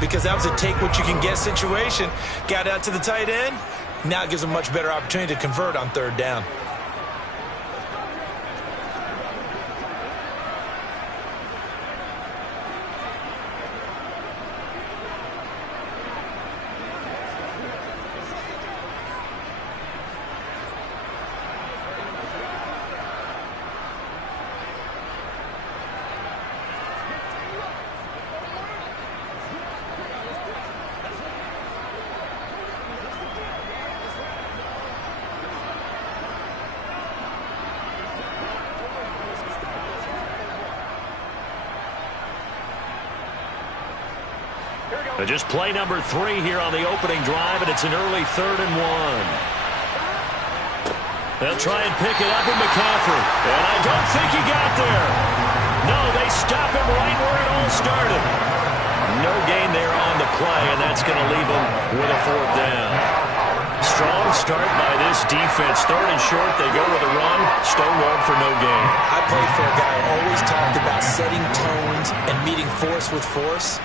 Because that was a take-what-you-can-get situation. Got out to the tight end. Now it gives them a much better opportunity to convert on third down. Just play number 3 here on the opening drive, and it's an early 3rd and 1. They'll try and pick it up with McCaffrey. And I don't think he got there. No, they stop him right where it all started. No gain there on the play, and that's going to leave him with a 4th down. Strong start by this defense. 3rd and short, they go with a run. Stonewalled for no gain. I played for a guy who always talked about setting tones and meeting force with force.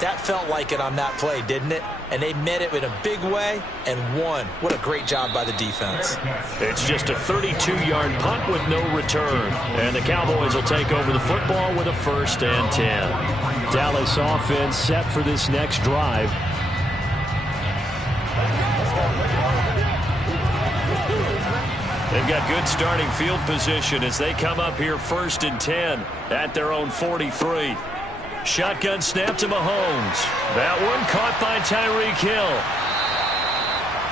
That felt like it on that play, didn't it? And they met it in a big way and won. What a great job by the defense. It's just a 32-yard punt with no return. And the Cowboys will take over the football with a 1st and 10. Dallas offense set for this next drive. They've got good starting field position as they come up here 1st and 10 at their own 43. Shotgun snap to Mahomes. That one caught by Tyreek Hill.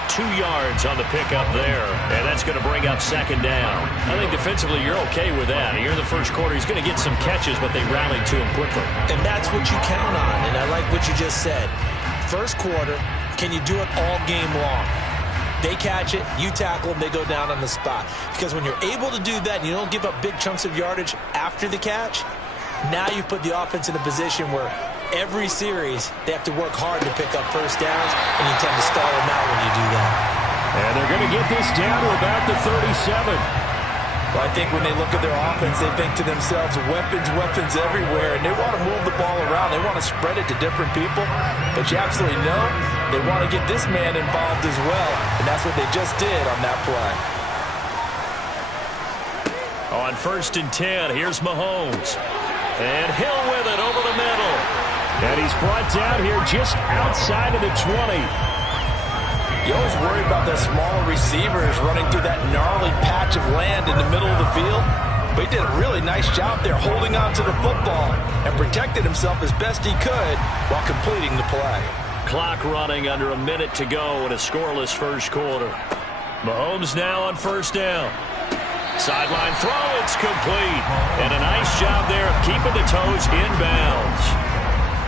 2 yards on the pickup there, and that's going to bring up 2nd down. I think defensively you're okay with that. Here in the first quarter, he's going to get some catches, but they rallied to him quickly. And that's what you count on, and I like what you just said. First quarter, can you do it all game long? They catch it, you tackle them, they go down on the spot. Because when you're able to do that and you don't give up big chunks of yardage after the catch, now you put the offense in a position where every series they have to work hard to pick up 1st downs, and you tend to stall them out when you do that. And they're going to get this down to about the 37. Well, I think when they look at their offense, they think to themselves, weapons, weapons everywhere, and they want to move the ball around. They want to spread it to different people, but you absolutely know they want to get this man involved as well, and that's what they just did on that play. On 1st and 10, here's Mahomes. And Hill with it over the middle. And he's brought down here just outside of the 20. You always worry about the smaller receivers running through that gnarly patch of land in the middle of the field. But he did a really nice job there holding on to the football and protected himself as best he could while completing the play. Clock running under a minute to go in a scoreless first quarter. Mahomes now on 1st down. Sideline throw, it's complete. And a nice job there of keeping the toes inbounds.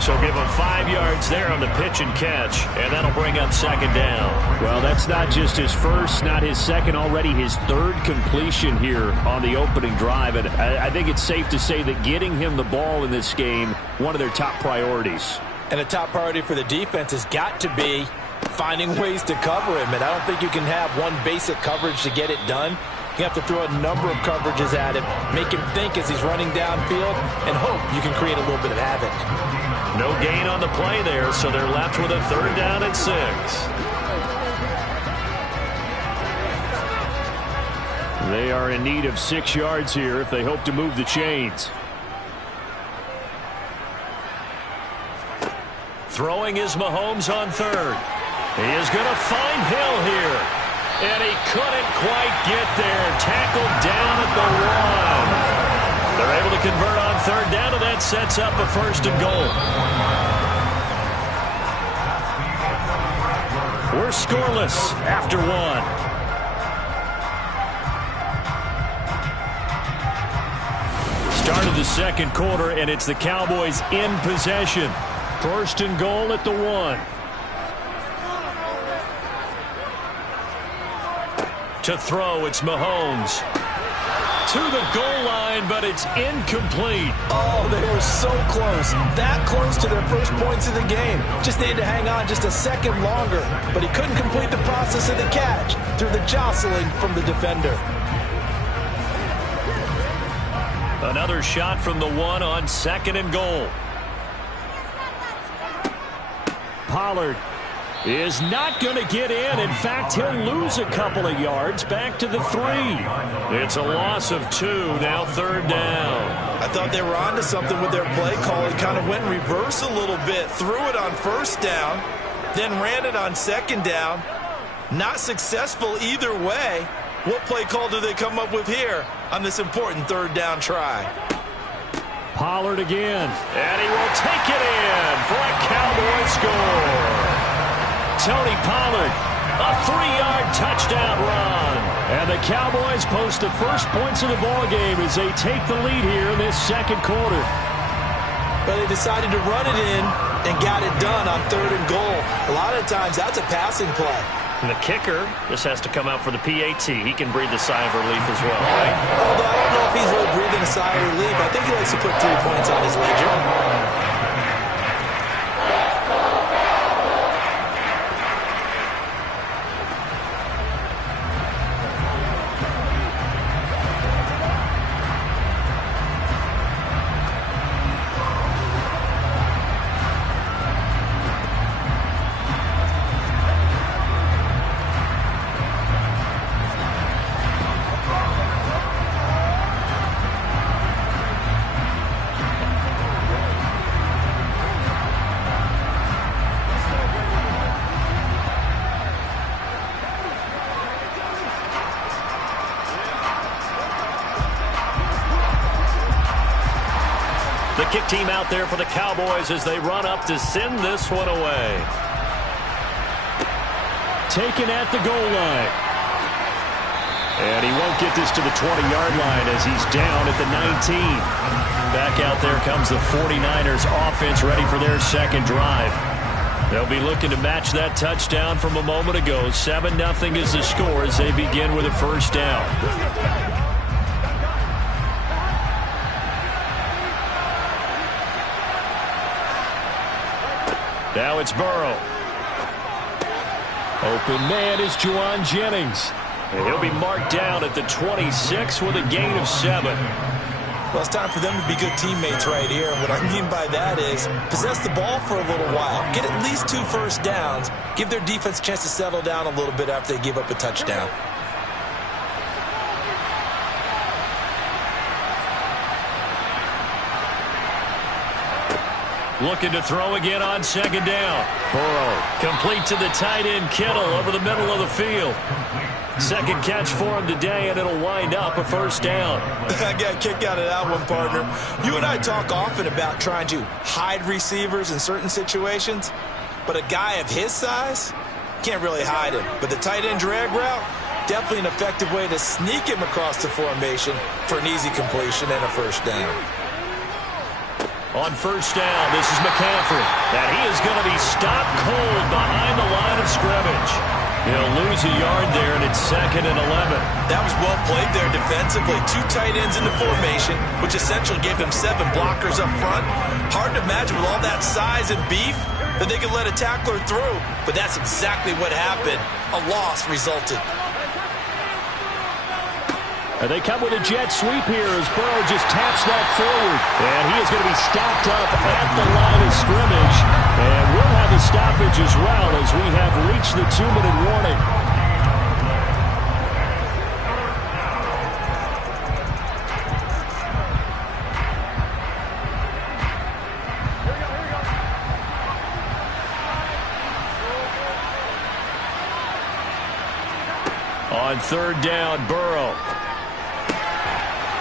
So give him 5 yards there on the pitch and catch, and that'll bring up 2nd down. Well, that's not just his first, not his second, already his 3rd completion here on the opening drive. And I think it's safe to say that getting him the ball in this game, one of their top priorities. And a top priority for the defense has got to be finding ways to cover him. And I don't think you can have one basic coverage to get it done. You have to throw a number of coverages at him, make him think as he's running downfield, and hope you can create a little bit of havoc. No gain on the play there, so they're left with a 3rd down and 6. They are in need of 6 yards here if they hope to move the chains. Throwing is Mahomes on 3rd. He is going to find Hill here. And he couldn't quite get there. Tackled down at the 1. They're able to convert on 3rd down, and that sets up a 1st and goal. We're scoreless after 1. Start of the 2nd quarter, and it's the Cowboys in possession. 1st and goal at the 1. To throw, it's Mahomes. To the goal line, but it's incomplete. Oh, they were so close. That close to their first points of the game. Just needed to hang on just a second longer. But he couldn't complete the process of the catch through the jostling from the defender. Another shot from the 1 on 2nd and goal. Pollard is not going to get in. In fact, he'll lose a couple of yards back to the 3. It's a loss of 2, now 3rd down. I thought they were onto something with their play call. It kind of went in reverse a little bit, threw it on 1st down, then ran it on 2nd down. Not successful either way. What play call do they come up with here on this important 3rd down try? Pollard again. And he will take it in for a Cowboy score. Tony Pollard, a 3-yard touchdown run. And the Cowboys post the first points of the ballgame as they take the lead here in this 2nd quarter. But they decided to run it in and got it done on 3rd and goal. A lot of times that's a passing play. And the kicker just has to come out for the PAT. He can breathe a sigh of relief as well, right? Although I don't know if he's really breathing a sigh of relief. I think he likes to put 3 points on his ledger. The kick team out there for the Cowboys as they run up to send this one away. Taken at the goal line. And he won't get this to the 20-yard line as he's down at the 19. Back out there comes the 49ers offense ready for their 2nd drive. They'll be looking to match that touchdown from a moment ago. 7-0 is the score as they begin with a 1st down. Now it's Burrow. Open man is Juwan Jennings. And he'll be marked down at the 26 with a gain of 7. Well, it's time for them to be good teammates right here. What I mean by that is possess the ball for a little while. Get at least 2 first downs. Give their defense a chance to settle down a little bit after they give up a touchdown. Looking to throw again on 2nd down. Burrow complete to the tight end Kittle over the middle of the field. 2nd catch for him today, and it'll wind up a 1st down. I got a kick out of that one, partner. You and I talk often about trying to hide receivers in certain situations, but a guy of his size can't really hide him. But the tight end drag route, definitely an effective way to sneak him across the formation for an easy completion and a 1st down. On 1st down, this is McCaffrey. And he is going to be stopped cold behind the line of scrimmage. He'll lose a yard there, and it's 2nd and 11. That was well played there defensively. 2 tight ends in the formation, which essentially gave them 7 blockers up front. Hard to imagine with all that size and beef that they could let a tackler through. But that's exactly what happened. A loss resulted. And they come with a jet sweep here as Burrow just taps that forward. And he is going to be stopped up at the line of scrimmage. And we'll have a stoppage as well as we have reached the 2-minute warning. On 3rd down, Burrow.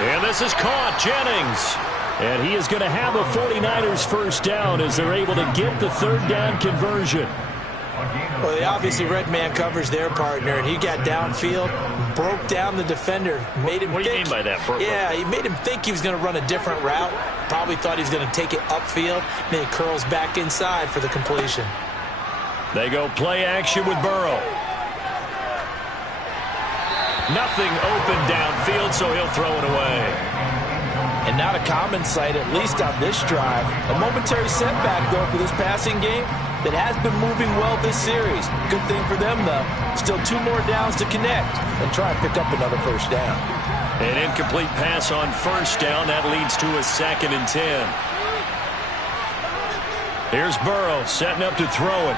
And this is caught, Jennings. And he is going to have a 49ers 1st down as they're able to get the 3rd down conversion. Well, they obviously read man coverage their partner, and he got downfield, broke down the defender, made him What do you mean by that, Burrow? Yeah, he made him think he was going to run a different route. Probably thought he was going to take it upfield, then he curls back inside for the completion. They go play action with Burrow. Nothing open downfield, so he'll throw it away. And not a common sight, at least on this drive. A momentary setback, though, for this passing game that has been moving well this series. Good thing for them, though. Still 2 more downs to connect and try and pick up another 1st down. An incomplete pass on 1st down. That leads to a 2nd and 10. Here's Burrow setting up to throw it.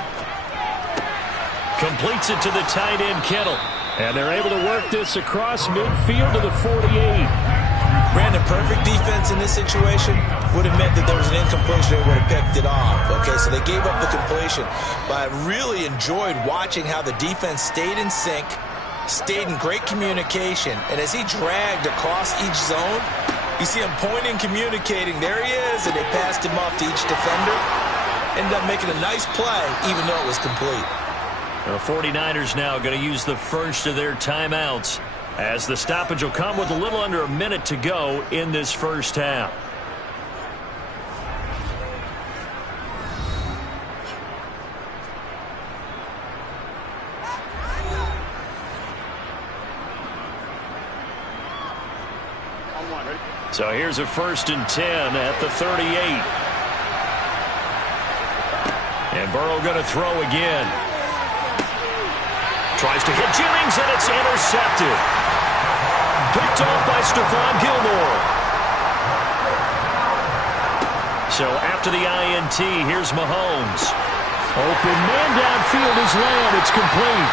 Completes it to the tight end, Kittle. And they're able to work this across midfield to the 48. Brandon, perfect defense in this situation would have meant that there was an incompletion. They would have picked it off. Okay, so they gave up the completion. But I really enjoyed watching how the defense stayed in sync, stayed in great communication. And as he dragged across each zone, you see him pointing, communicating. There he is, and they passed him off to each defender. Ended up making a nice play, even though it was complete. The 49ers now going to use the first of their timeouts, as the stoppage will come with a little under a minute to go in this first half. So here's a 1st and 10 at the 38. And Burrow going to throw again. Tries to hit Jennings, and it's intercepted. Picked off by Stephon Gilmore. So after the INT, here's Mahomes. Open man downfield is Lamb. It's complete.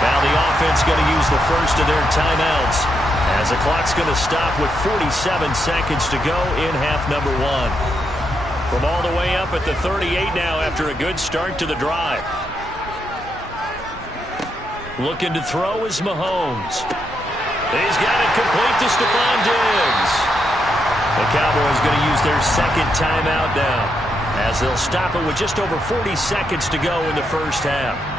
Now the offense going to use the first of their timeouts, as the clock's going to stop with 47 seconds to go in half number 1. From all the way up at the 38 now after a good start to the drive. Looking to throw is Mahomes. He's got it complete to Stephon Diggs. The Cowboys going to use their second timeout now, as they'll stop it with just over 40 seconds to go in the first half.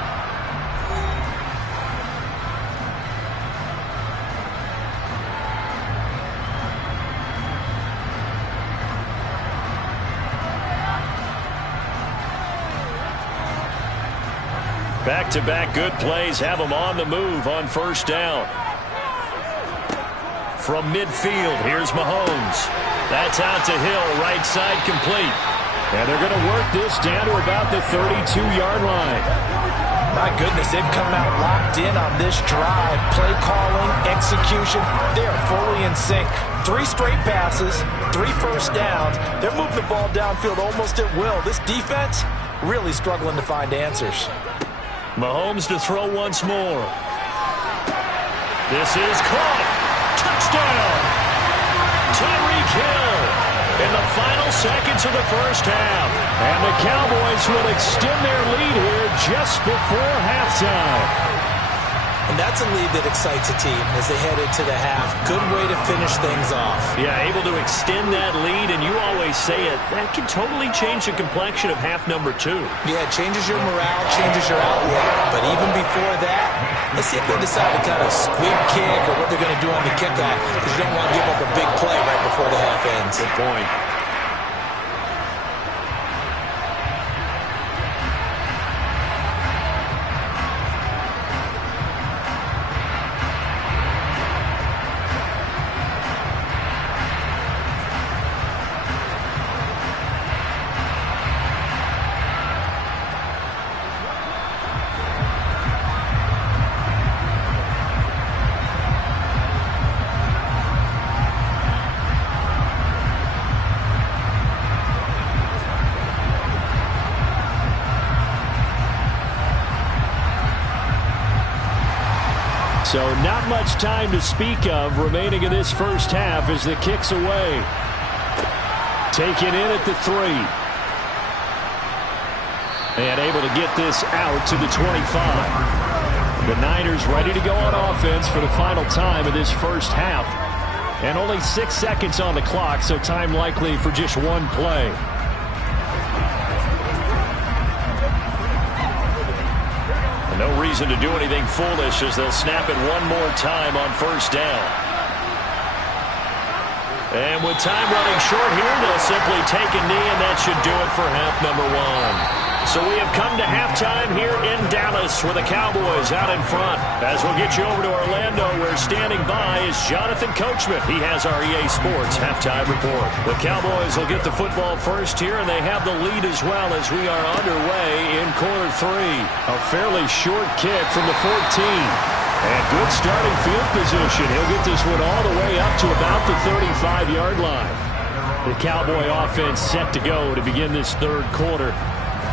Back-to-back good plays have them on the move on first down. From midfield, here's Mahomes. That's out to Hill, right side complete. And they're going to work this down to about the 32-yard line. My goodness, they've come out locked in on this drive. Play calling, execution, they are fully in sync. 3 straight passes, 3 first downs. They're moving the ball downfield almost at will. This defense really struggling to find answers. Mahomes to throw once more. This is caught. Touchdown. Tyreek Hill in the final seconds of the first half. And the Cowboys will extend their lead here just before halftime. And that's a lead that excites a team as they head into the half. Good way to finish things off. Yeah, able to extend that lead, and you always say it, that can totally change the complexion of half number 2. Yeah, it changes your morale, changes your outlook. But even before that, let's see if they decide to kind of squib kick or what they're going to do on the kickoff, because you don't want to give up a big play right before the half ends. Good point. So not much time to speak of remaining in this first half as the kick's away. Taken in at the 3. And able to get this out to the 25. The Niners ready to go on offense for the final time of this first half. And only 6 seconds on the clock, so time likely for just one play. No reason to do anything foolish as they'll snap it one more time on first down. And with time running short here, they'll simply take a knee, and that should do it for half number 1. So we have come to halftime here in Dallas with the Cowboys out in front. As we'll get you over to Orlando, where standing by is Jonathan Coachman. He has our EA Sports halftime report. The Cowboys will get the football first here, and they have the lead as well as we are underway in quarter 3. A fairly short kick from the 14. And good starting field position. He'll get this one all the way up to about the 35-yard line. The Cowboy offense set to go to begin this third quarter.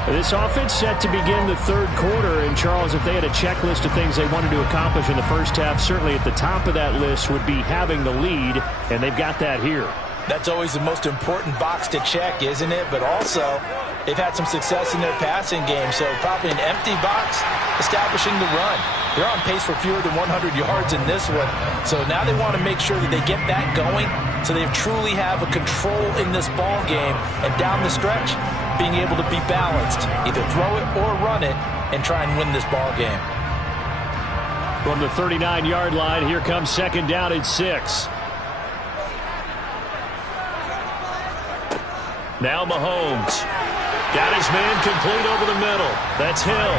This offense set to begin the third quarter. And, Charles, if they had a checklist of things they wanted to accomplish in the first half, certainly at the top of that list would be having the lead, and they've got that here. That's always the most important box to check, isn't it? But also, they've had some success in their passing game, so probably an empty box establishing the run. They're on pace for fewer than 100 yards in this one, so now they want to make sure that they get that going so they truly have a control in this ball game, and down the stretch, being able to be balanced, either throw it or run it, and try and win this ball game. From the 39-yard line, here comes second down and 6. Now Mahomes. Got his man complete over the middle. That's Hill.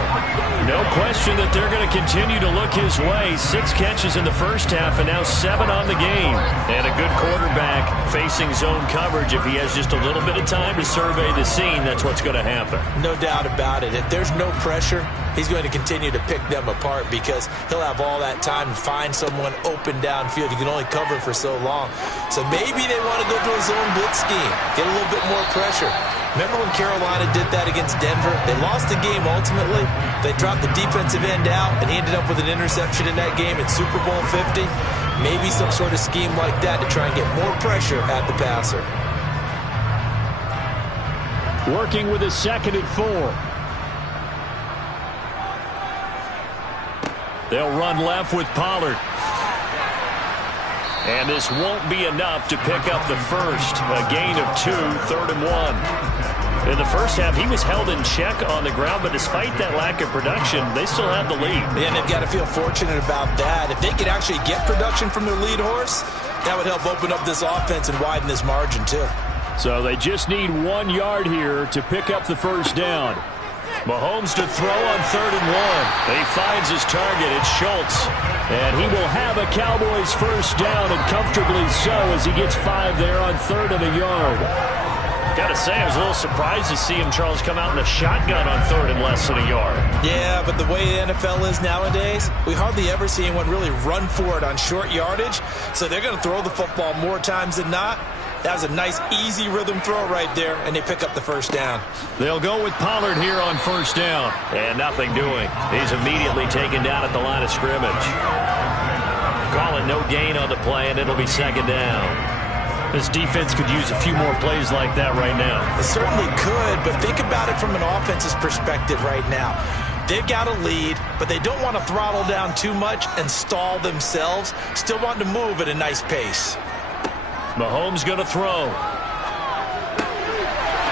No question that they're going to continue to look his way. 6 catches in the first half and now 7 on the game. And a good quarterback facing zone coverage. If he has just a little bit of time to survey the scene, that's what's going to happen. No doubt about it. If there's no pressure, he's going to continue to pick them apart because he'll have all that time to find someone open downfield. You can only cover for so long. So maybe they want to go to a zone blitz scheme, get a little bit more pressure. Remember when Carolina did that against Denver? They lost the game ultimately. They dropped the defensive end out, and he ended up with an interception in that game in Super Bowl 50. Maybe some sort of scheme like that to try and get more pressure at the passer. Working with a 2nd and 4. They'll run left with Pollard. And this won't be enough to pick up the first. A gain of 2, 3rd and 1. In the first half, he was held in check on the ground, but despite that lack of production, they still have the lead. And they've got to feel fortunate about that. If they could actually get production from their lead horse, that would help open up this offense and widen this margin too. So they just need 1 yard here to pick up the first down. Mahomes to throw on 3rd and 1. He finds his target. It's Schultz. And he will have a Cowboys first down, and comfortably so, as he gets 5 there on 3rd and a yard. Got to say, I was a little surprised to see him, Charles, come out in a shotgun on 3rd and less than a yard. Yeah, but the way the NFL is nowadays, we hardly ever see anyone really run for it on short yardage. So they're going to throw the football more times than not. That was a nice, easy rhythm throw right there, and they pick up the first down. They'll go with Pollard here on first down. And nothing doing. He's immediately taken down at the line of scrimmage. Call it no gain on the play, and it'll be 2nd down. This defense could use a few more plays like that right now. It certainly could, but think about it from an offense's perspective right now. They've got a lead, but they don't want to throttle down too much and stall themselves. Still want to move at a nice pace. Mahomes going to throw.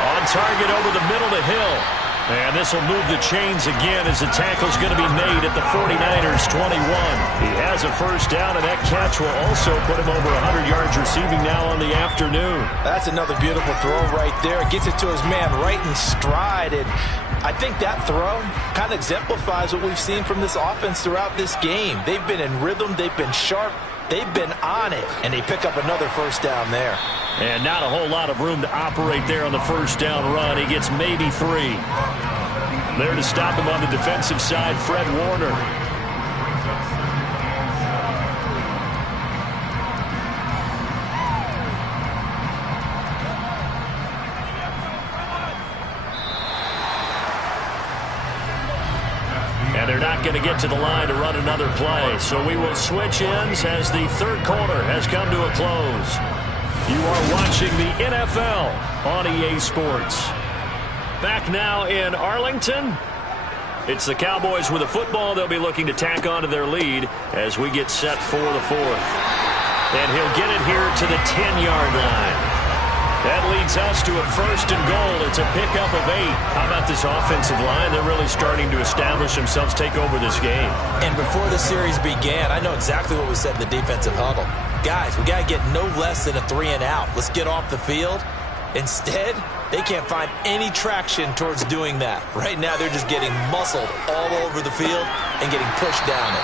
On target over the middle to Hill. And this will move the chains again as the tackle's going to be made at the 49ers 21. He has a first down, and that catch will also put him over 100 yards receiving now on the afternoon. That's another beautiful throw right there. Gets it to his man right in stride. And I think that throw kind of exemplifies what we've seen from this offense throughout this game. They've been in rhythm. They've been sharp. They've been on it, and they pick up another first down there. And not a whole lot of room to operate there on the first down run. He gets maybe 3. There to stop him on the defensive side, Fred Warner. And they're not going to get to the line to run another play. So we will switch ends as the third quarter has come to a close. You are watching the NFL on EA Sports. Back now in Arlington. It's the Cowboys with the football. They'll be looking to tack on to their lead as we get set for the 4th. And he'll get it here to the 10-yard line. That leads us to a 1st and goal. It's a pickup of 8. How about this offensive line? They're really starting to establish themselves, take over this game. And before the series began, I know exactly what we said in the defensive huddle. Guys, we got to get no less than a 3 and out. Let's get off the field. Instead, they can't find any traction towards doing that. Right now, they're just getting muscled all over the field and getting pushed down it.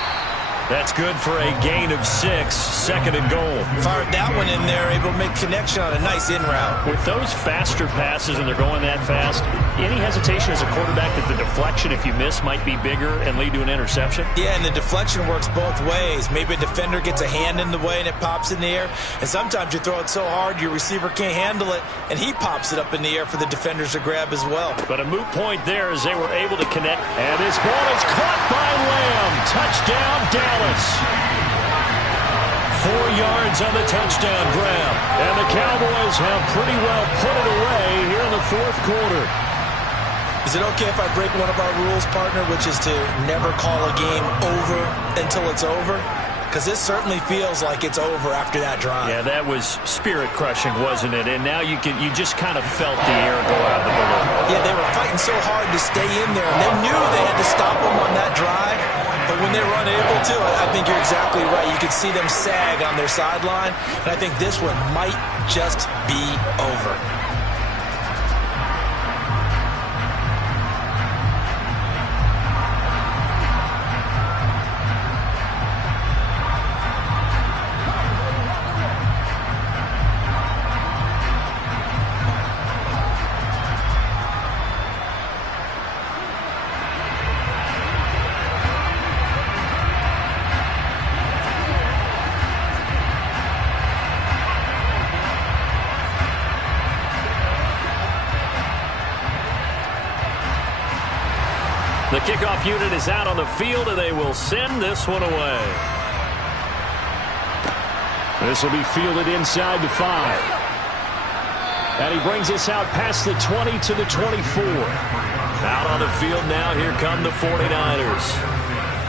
That's good for a gain of 6, 2nd and goal. Fired that one in there, able to make connection on a nice in route. With those faster passes and they're going that fast, any hesitation as a quarterback that the deflection, if you miss, might be bigger and lead to an interception? Yeah, and the deflection works both ways. Maybe a defender gets a hand in the way and it pops in the air. And sometimes you throw it so hard your receiver can't handle it, and he pops it up in the air for the defenders to grab as well. But a moot point there as they were able to connect. And this ball is caught by Lamb. Touchdown, Dallas. 4 yards on the touchdown grab. And the Cowboys have pretty well put it away here in the 4th quarter. Is it okay if I break one of our rules, partner, which is to never call a game over until it's over? Because this certainly feels like it's over after that drive. Yeah, that was spirit-crushing, wasn't it? And now you just kind of felt the air go out of the balloon. Yeah, they were fighting so hard to stay in there, and they knew they had to stop them on that drive. But when they were unable to, I think you're exactly right. You could see them sag on their sideline, and I think this one might just be over. The kickoff unit is out on the field, and they will send this one away. This will be fielded inside the 5. And he brings us out past the 20 to the 24. Out on the field now, here come the 49ers.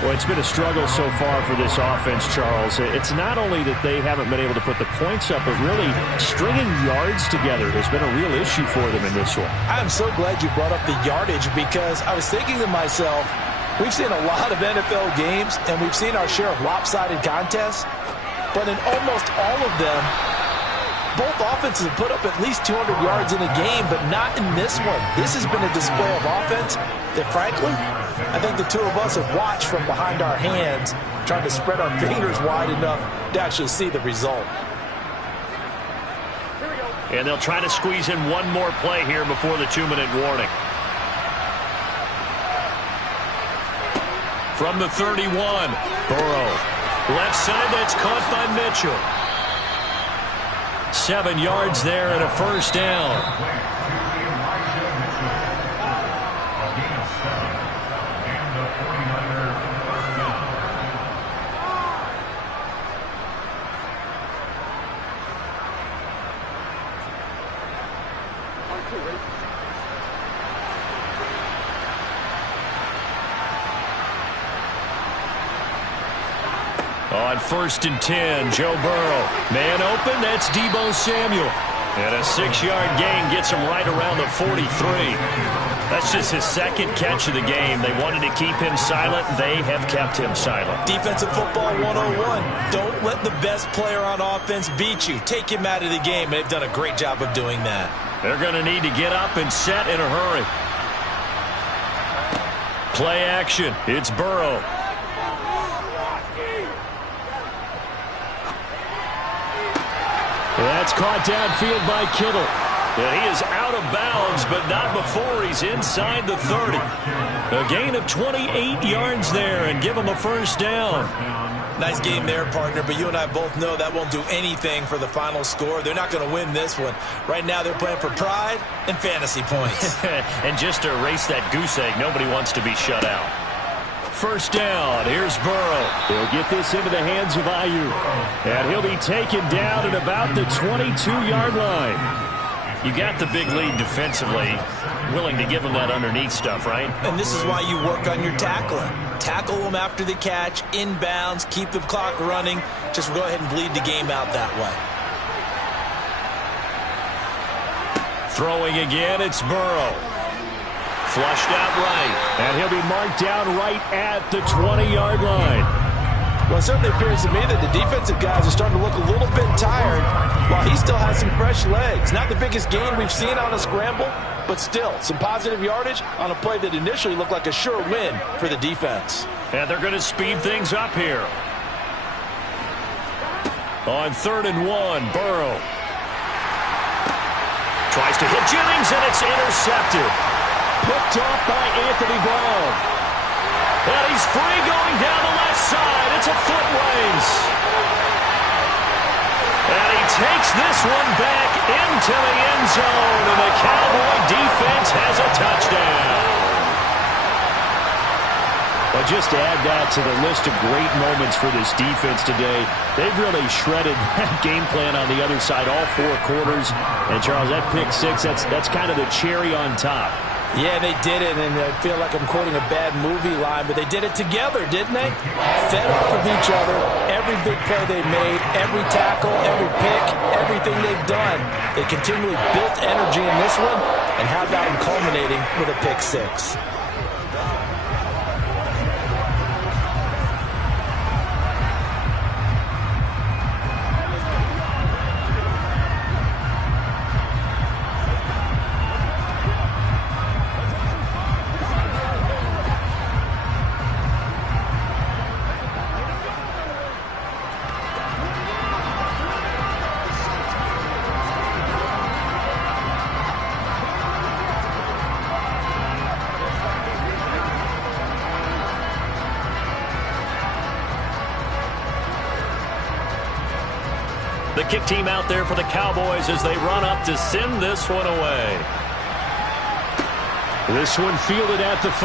Well, it's been a struggle so far for this offense, Charles. It's not only that they haven't been able to put the points up, but really stringing yards together has been a real issue for them in this one. I'm so glad you brought up the yardage, because I was thinking to myself, we've seen a lot of NFL games, and we've seen our share of lopsided contests, but in almost all of them, both offenses have put up at least 200 yards in a game, but not in this one. This has been a display of offense that, frankly, I think the two of us have watched from behind our hands, trying to spread our fingers wide enough to actually see the result. And they'll try to squeeze in one more play here before the 2-minute warning. From the 31, Burrow. Left side, that's caught by Mitchell. 7 yards there and a first down. On 1st and 10, Joe Burrow. Man open, that's Deebo Samuel. And a 6-yard gain gets him right around the 43. That's just his 2nd catch of the game. They wanted to keep him silent. They have kept him silent. Defensive football 101. Don't let the best player on offense beat you. Take him out of the game. They've done a great job of doing that. They're going to need to get up and set in a hurry. Play action. It's Burrow. That's caught downfield by Kittle. And he is out of bounds, but not before he's inside the 30. A gain of 28 yards there and give him a first down. Nice game there, partner, but you and I both know that won't do anything for the final score. They're not going to win this one. Right now they're playing for pride and fantasy points. And just to erase that goose egg, nobody wants to be shut out. First down, here's Burrow. He'll get this into the hands of Ayuk. And he'll be taken down at about the 22-yard line. You got the big lead defensively, willing to give them that underneath stuff, right? And this is why you work on your tackling. Tackle them after the catch, inbounds, keep the clock running. Just go ahead and bleed the game out that way. Throwing again, it's Burrow. Flushed out right. And he'll be marked down right at the 20-yard line. Well, it certainly appears to me that the defensive guys are starting to look a little bit tired while he still has some fresh legs. Not the biggest gain we've seen on a scramble, but still some positive yardage on a play that initially looked like a sure win for the defense. And they're going to speed things up here. On 3rd and 1, Burrow. Tries to hit Jennings, and it's intercepted. Picked off by Anthony Brown. And he's free going down the left side. It's a foot race. And he takes this one back into the end zone, and the Cowboy defense has a touchdown. Well, just to add that to the list of great moments for this defense today, they've really shredded that game plan on the other side all 4 quarters. And, Charles, that pick six, that's kind of the cherry on top. Yeah, they did it, and I feel like I'm quoting a bad movie line, but they did it together, didn't they? Fed off of each other, every big play they made, every tackle, every pick, everything they've done. They continually built energy in this one, and how about them culminating with a pick six? The kick team out there for the Cowboys as they run up to send this one away. This one fielded at the 5.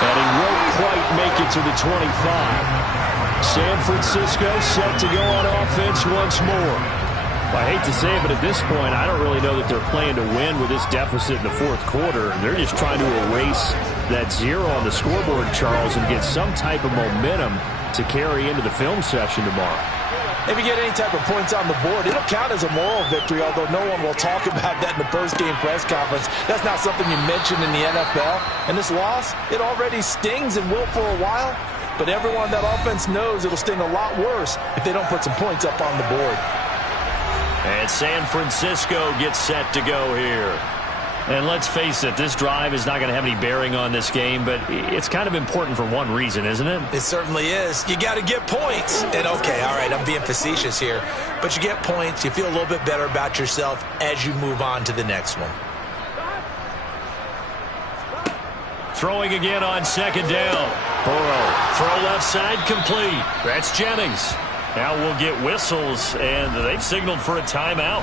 And he won't quite make it to the 25. San Francisco set to go on offense once more. Well, I hate to say it, but at this point, I don't really know that they're playing to win with this deficit in the 4th quarter. They're just trying to erase that 0 on the scoreboard, Charles, and get some type of momentum to carry into the film session tomorrow. If you get any type of points on the board, it'll count as a moral victory, although no one will talk about that in the post-game press conference. That's not something you mentioned in the NFL. And this loss, it already stings and will for a while, but everyone on that offense knows it'll sting a lot worse if they don't put some points up on the board. And San Francisco gets set to go here. And let's face it, this drive is not going to have any bearing on this game, but it's kind of important for one reason, isn't it? It certainly is. You got to get points. And okay, all right, I'm being facetious here, but you get points, you feel a little bit better about yourself as you move on to the next one. Throwing again on 2nd down. Burrow, throw left side complete. That's Jennings. Now we'll get whistles, and they've signaled for a timeout.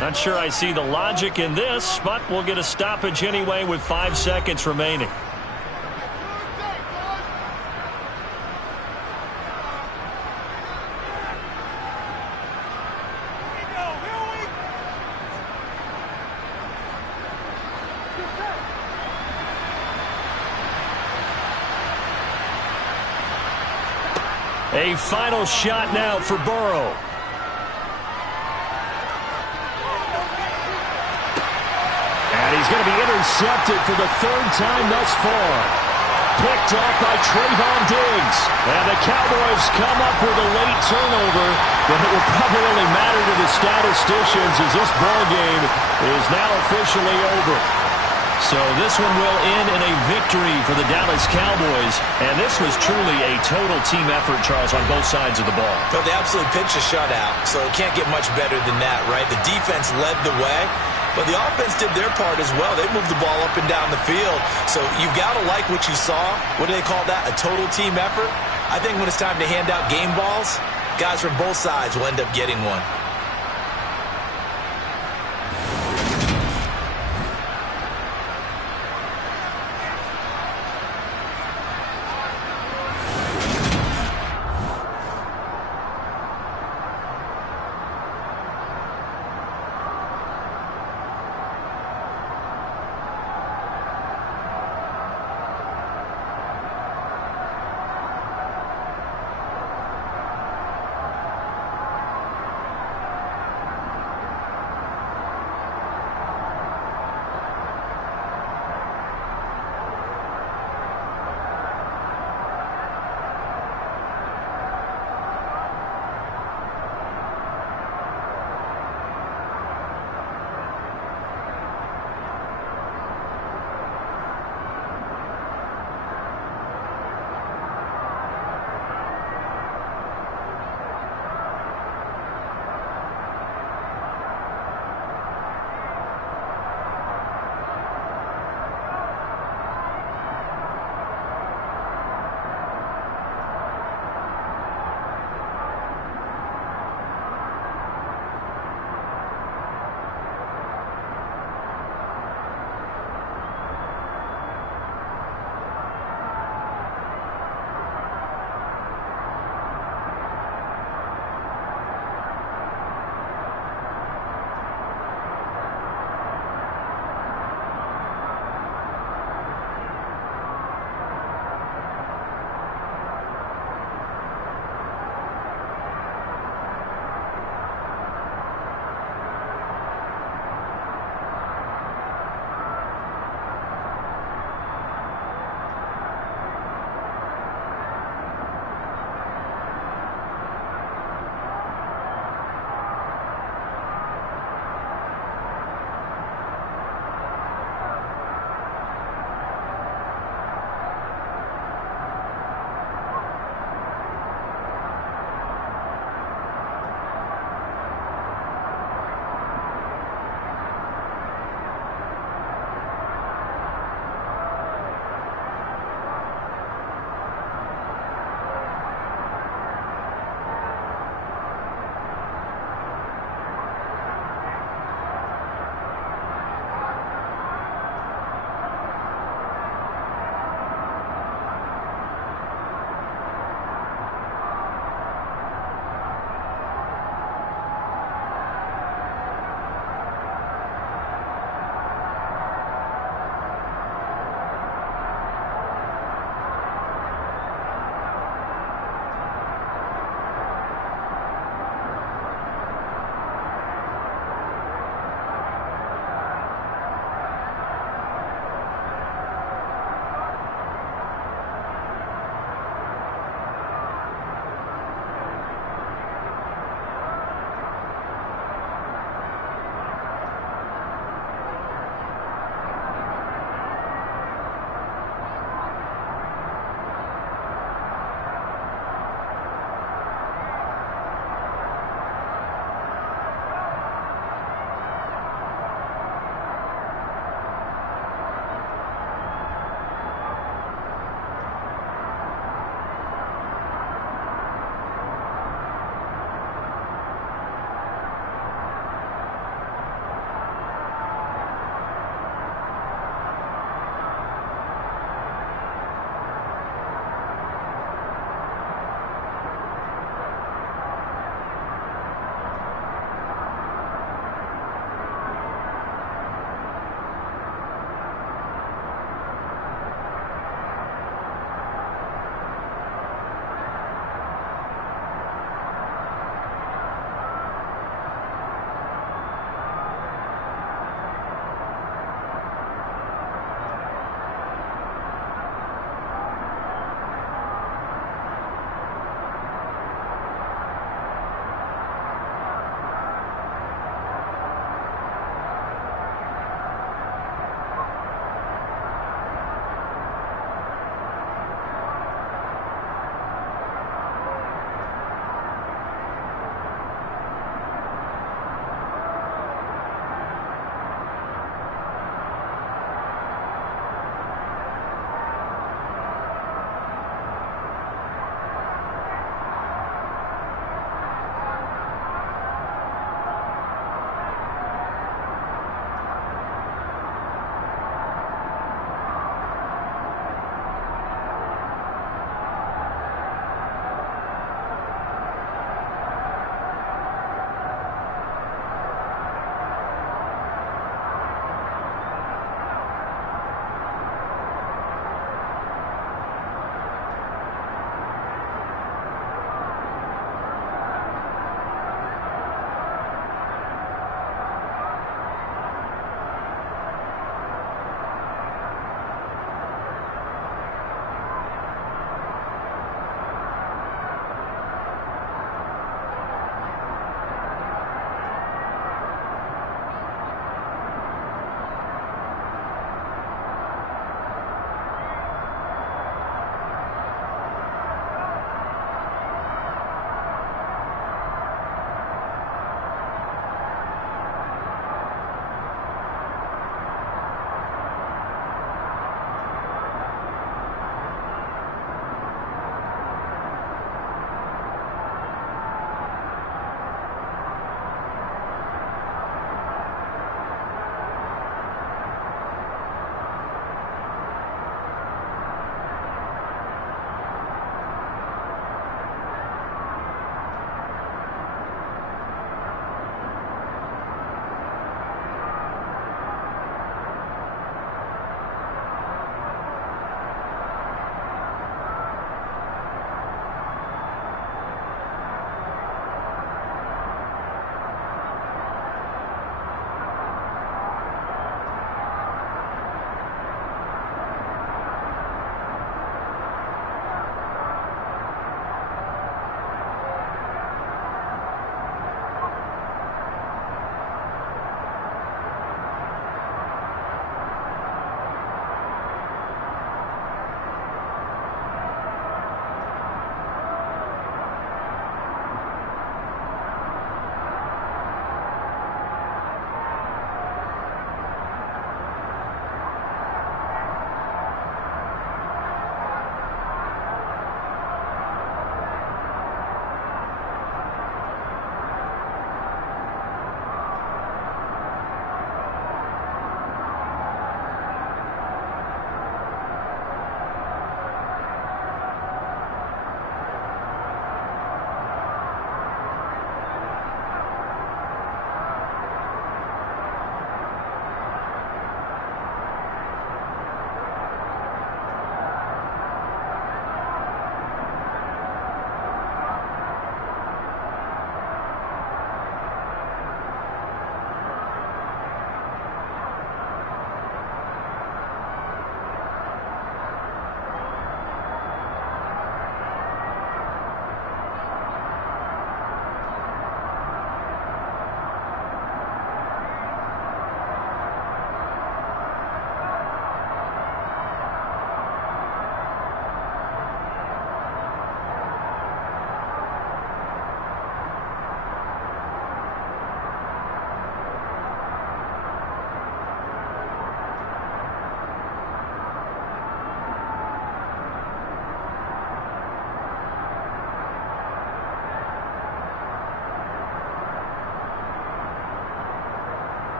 Not sure I see the logic in this, but we'll get a stoppage anyway with 5 seconds remaining. A final shot now for Burrow. He's going to be intercepted for the 3rd time thus far. Picked off by Trayvon Diggs. And the Cowboys come up with a late turnover, but it will probably only matter to the statisticians as this ball game is now officially over. So this one will end in a victory for the Dallas Cowboys, and this was truly a total team effort, Charles, on both sides of the ball. Well, they absolutely pitched a shutout, so it can't get much better than that, right? The defense led the way, but the offense did their part as well. They moved the ball up and down the field, so you've got to like what you saw. What do they call that? A total team effort? I think when it's time to hand out game balls, guys from both sides will end up getting one.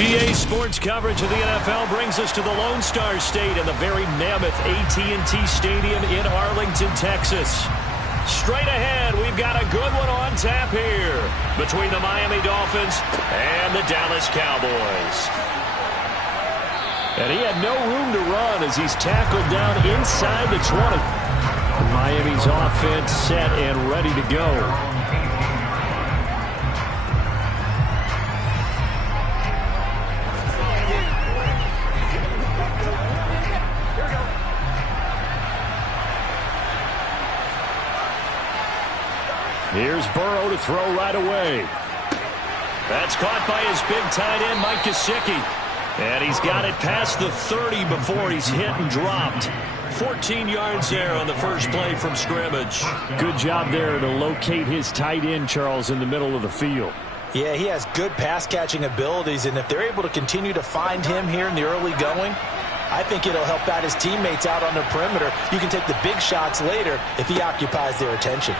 EA Sports coverage of the NFL brings us to the Lone Star State and the very mammoth AT&T Stadium in Arlington, Texas. Straight ahead, we've got a good one on tap here between the Miami Dolphins and the Dallas Cowboys. And he had no room to run as he's tackled down inside the 20. Miami's offense set and ready to go. Here's Burrow to throw right away. That's caught by his big tight end, Mike Gesicki. And he's got it past the 30 before he's hit and dropped. 14 yards there on the first play from scrimmage. Good job there to locate his tight end, Charles, in the middle of the field. Yeah, he has good pass-catching abilities, and if they're able to continue to find him here in the early going, I think it'll help out his teammates out on the perimeter. You can take the big shots later if he occupies their attention.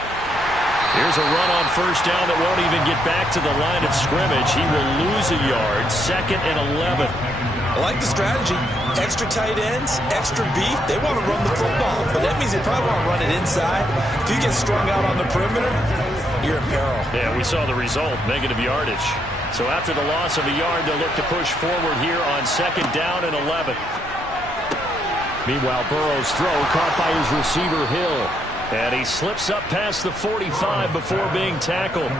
Here's a run on first down that won't even get back to the line of scrimmage. He will lose a yard, 2nd and 11. I like the strategy. Extra tight ends, extra beef. They want to run the football, but that means they probably want to run it inside. If you get strung out on the perimeter, you're in peril. Yeah, we saw the result, negative yardage. So after the loss of a yard, they'll look to push forward here on 2nd down and 11. Meanwhile, Burrow's throw caught by his receiver, Hill. And he slips up past the 45 before being tackled.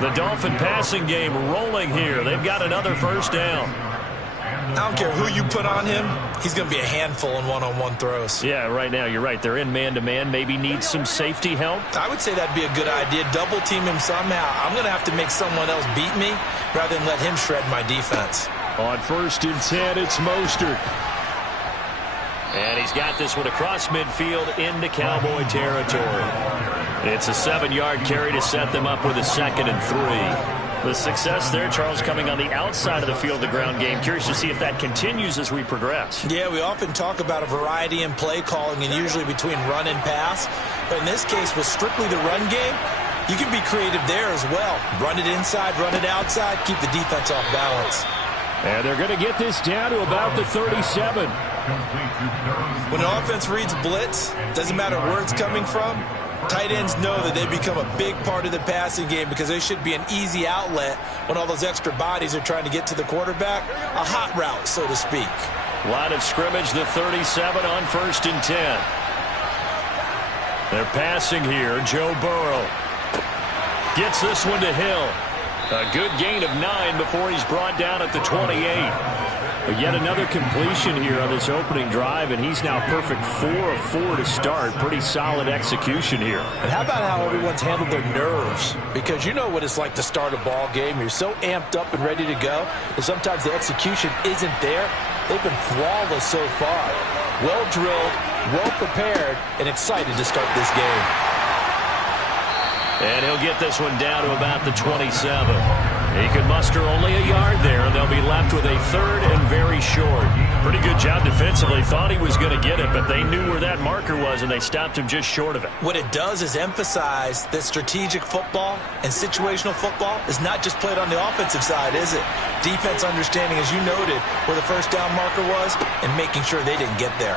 The Dolphin passing game rolling here. They've got another first down. I don't care who you put on him. He's going to be a handful in one-on-one throws. Yeah, right now, you're right. They're in man-to-man. Maybe need some safety help. I would say that'd be a good idea. Double team him somehow. I'm going to have to make someone else beat me rather than let him shred my defense. On 1st and 10, it's Mostert. And he's got this one across midfield into Cowboy territory. It's a 7-yard carry to set them up with a 2nd and 3. The success there, Charles, coming on the outside of the field, the ground game. Curious to see if that continues as we progress. Yeah, we often talk about a variety in play calling and usually between run and pass. But in this case, with strictly the run game, you can be creative there as well. Run it inside, run it outside, keep the defense off balance. And they're going to get this down to about the 37. When the offense reads blitz, doesn't matter where it's coming from, tight ends know that they become a big part of the passing game because they should be an easy outlet when all those extra bodies are trying to get to the quarterback. A hot route, so to speak. Line of scrimmage, the 37 on 1st and 10. They're passing here. Joe Burrow gets this one to Hill. A good gain of 9 before he's brought down at the 28. But yet another completion here on this opening drive, and he's now perfect 4 of 4 to start. Pretty solid execution here. And how about how everyone's handled their nerves? Because you know what it's like to start a ball game. You're so amped up and ready to go, and sometimes the execution isn't there. They've been flawless so far. Well drilled, well prepared, and excited to start this game. And he'll get this one down to about the 27. He could muster only a yard there, and they'll be left with a 3rd and very short. Pretty good job defensively. Thought he was going to get it, but they knew where that marker was, and they stopped him just short of it. What it does is emphasize that strategic football and situational football is not just played on the offensive side, is it? Defense understanding, as you noted, where the first down marker was and making sure they didn't get there.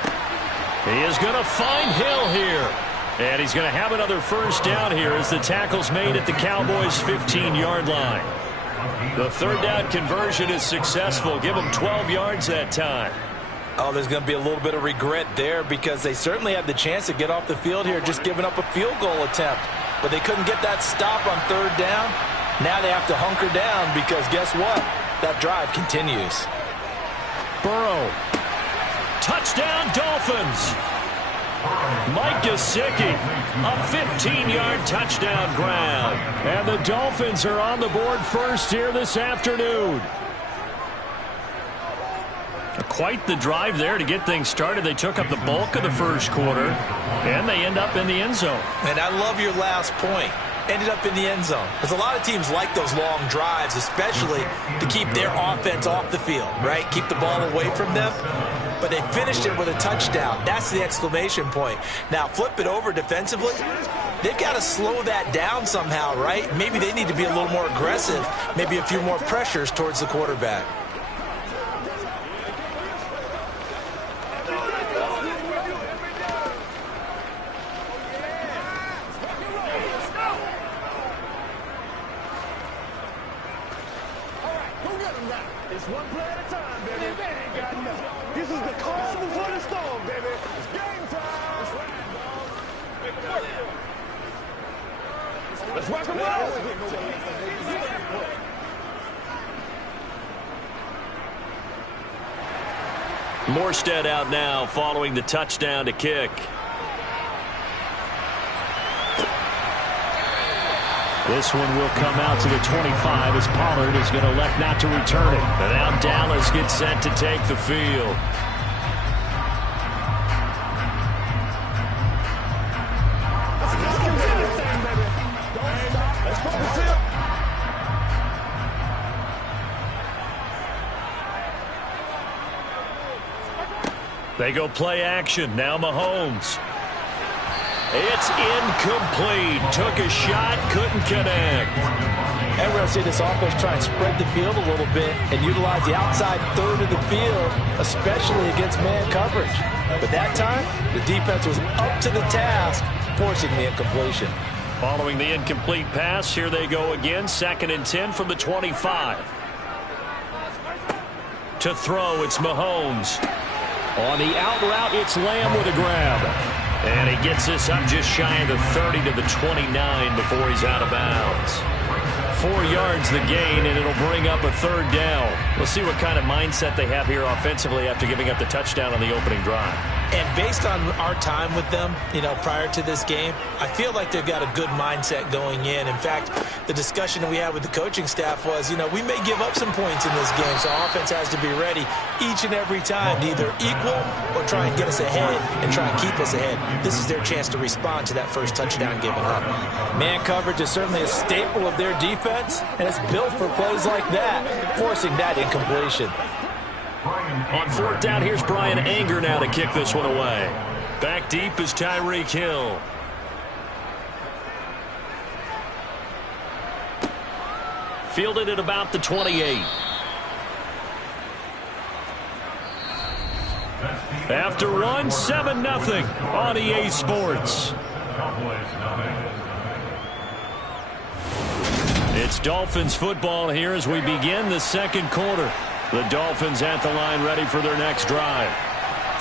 He is going to find Hill here. And he's going to have another first down here as the tackle's made at the Cowboys' 15-yard line. The 3rd down conversion is successful. Give them 12 yards that time. Oh, there's going to be a little bit of regret there because they certainly had the chance to get off the field here, just giving up a field goal attempt. But they couldn't get that stop on 3rd down. Now they have to hunker down because guess what? That drive continues. Burrow. Touchdown, Dolphins. Mike Gesicki, a 15-yard touchdown grab. And the Dolphins are on the board first here this afternoon. Quite the drive there to get things started. They took up the bulk of the first quarter, and they end up in the end zone. And I love your last point. Ended up in the end zone. Because a lot of teams like those long drives, especially to keep their offense off the field, right? Keep the ball away from them. But they finished it with a touchdown. That's the exclamation point. Now, flip it over defensively. They've got to slow that down somehow, right? Maybe they need to be a little more aggressive. Maybe a few more pressures towards the quarterback. It's one play at a time, baby. They ain't got enough. This is the calm before the storm, baby. It's game time. Let's rock and roll. Morstead out now following the touchdown to kick. This one will come out to the 25 as Pollard is going to elect not to return it. And now Dallas gets set to take the field. They go play action. Now Mahomes. It's incomplete. Took a shot, couldn't connect. And we're going to see this offense try and spread the field a little bit and utilize the outside third of the field, especially against man coverage. But that time, the defense was up to the task, forcing the incompletion. Following the incomplete pass, here they go again. 2nd and 10 from the 25. To throw, it's Mahomes. On the out route, it's Lamb with a grab. And he gets this up just shy of the 30 to the 29 before he's out of bounds. 4 yards the gain, and it'll bring up a 3rd down. We'll see what kind of mindset they have here offensively after giving up the touchdown on the opening drive. And based on our time with them, prior to this game, I feel like they've got a good mindset going in. In fact, the discussion that we had with the coaching staff was, we may give up some points in this game, so offense has to be ready each and every time to either equal or try and get us ahead and try and keep us ahead. This is their chance to respond to that first touchdown given up. Man coverage is certainly a staple of their defense, and it's built for plays like that, forcing that incompletion. On 4th down, here's Brian Anger now to kick this one away. Back deep is Tyreek Hill. Fielded at about the 28. After one, 7-0 on EA Sports. It's Dolphins football here as we begin the 2nd quarter. The Dolphins at the line ready for their next drive.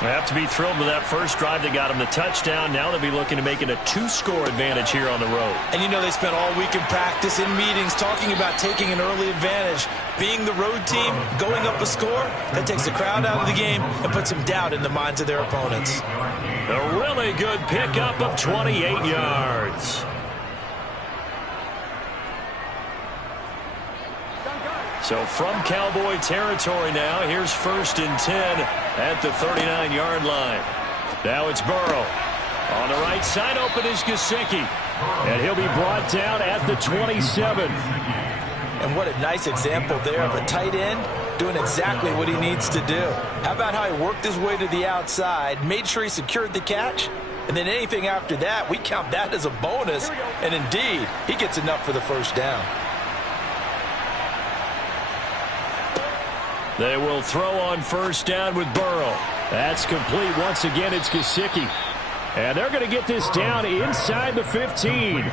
They have to be thrilled with that first drive. They got them the touchdown. Now they'll be looking to make it a 2-score advantage here on the road. And they spent all week in practice, in meetings, talking about taking an early advantage. Being the road team, going up a score, that takes the crowd out of the game and puts some doubt in the minds of their opponents. A really good pickup of 28 yards. So from Cowboy territory now, here's 1st and 10 at the 39-yard line. Now it's Burrow. On the right side, open is Gesicki. And he'll be brought down at the 27. And what a nice example there of a tight end doing exactly what he needs to do. How about how he worked his way to the outside, made sure he secured the catch, and then anything after that, we count that as a bonus. And indeed, he gets enough for the first down. They will throw on 1st down with Burrow. That's complete. Once again, it's Gesicki. And they're going to get this down inside the 15.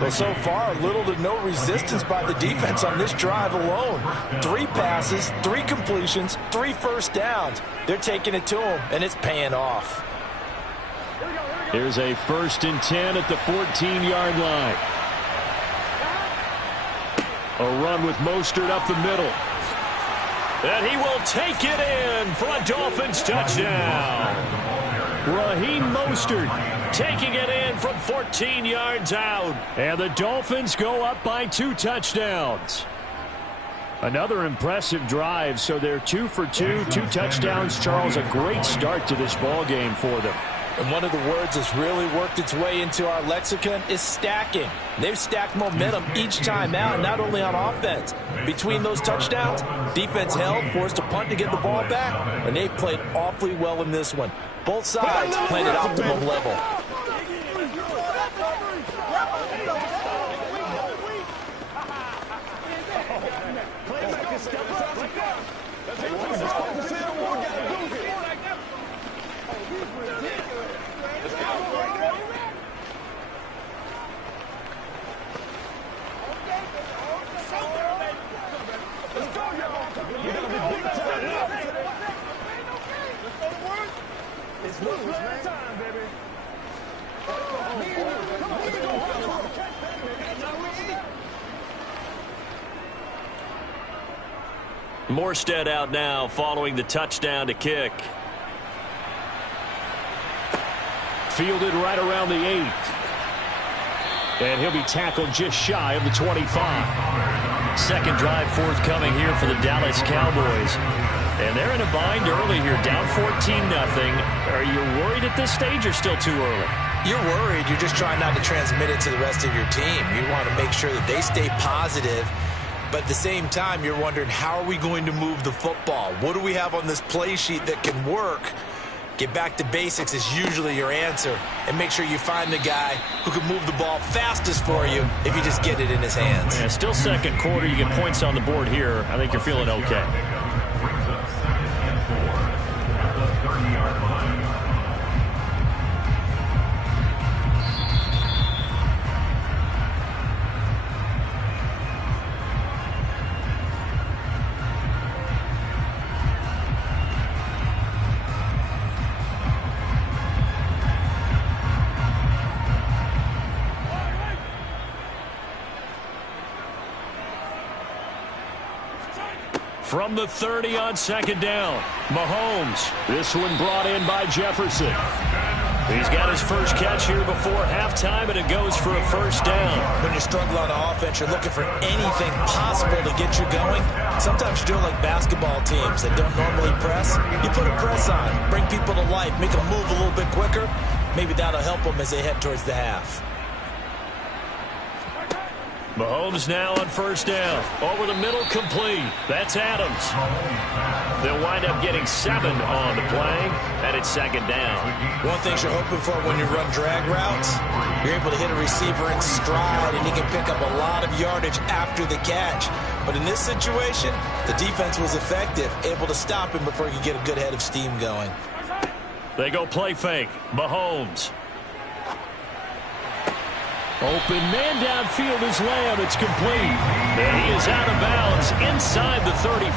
Well, so far, little to no resistance by the defense on this drive alone. 3 passes, 3 completions, 3 first downs. They're taking it to him, and it's paying off. Here's a 1st and 10 at the 14-yard line. A run with Mostert up the middle. And he will take it in for a Dolphins touchdown. Raheem Mostert taking it in from 14 yards out. And the Dolphins go up by 2 touchdowns. Another impressive drive, so they're 2 for 2, 2 touchdowns. Charles, a great start to this ball game for them. And one of the words that's really worked its way into our lexicon is stacking. They've stacked momentum each time out, not only on offense. Between those touchdowns, defense held, forced a punt to get the ball back, and they played awfully well in this one. Both sides played at optimum level. Morstead out now following the touchdown to kick. Fielded right around the 8. And he'll be tackled just shy of the 25. Second drive forthcoming here for the Dallas Cowboys. And they're in a bind early here, down 14-0. Are you worried at this stage or still too early? You're worried. You're just trying not to transmit it to the rest of your team. You want to make sure that they stay positive. But at the same time, you're wondering, how are we going to move the football? What do we have on this play sheet that can work? Get back to basics is usually your answer. And make sure you find the guy who can move the ball fastest for you if you just get it in his hands. Yeah, still second quarter. You get points on the board here. I think you're feeling okay. From the 30 on second down, Mahomes. This one brought in by Jefferson. He's got his first catch here before halftime, and it goes for a first down. When you struggle on offense, you're looking for anything possible to get you going. Sometimes you're doing like basketball teams that don't normally press. You put a press on, bring people to life, make them move a little bit quicker. Maybe that'll help them as they head towards the half. Mahomes now on first down. Over the middle, complete. That's Adams. They'll wind up getting 7 on the play, and it's second down. One thing you're hoping for when you run drag routes, you're able to hit a receiver in stride, and he can pick up a lot of yardage after the catch. But in this situation, the defense was effective, able to stop him before he could get a good head of steam going. They go play fake. Mahomes. Open man downfield is Lamb. It's complete. And he is out of bounds inside the 35.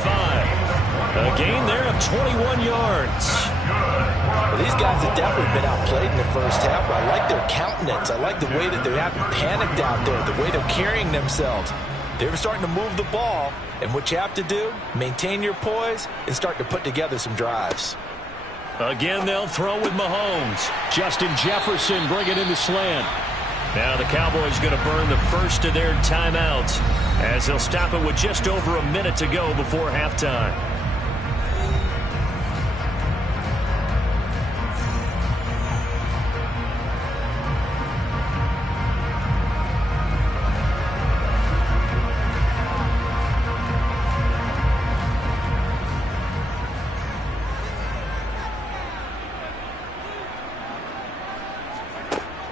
A gain there of 21 yards. Well, these guys have definitely been outplayed in the first half. I like their countenance. I like the way that they're having panicked out there, the way they're carrying themselves. They're starting to move the ball, and what you have to do, maintain your poise and start to put together some drives. Again, they'll throw with Mahomes. Justin Jefferson bringing in the slant. Now the Cowboys going to burn the first of their timeouts as they'll stop it with just over a minute to go before halftime.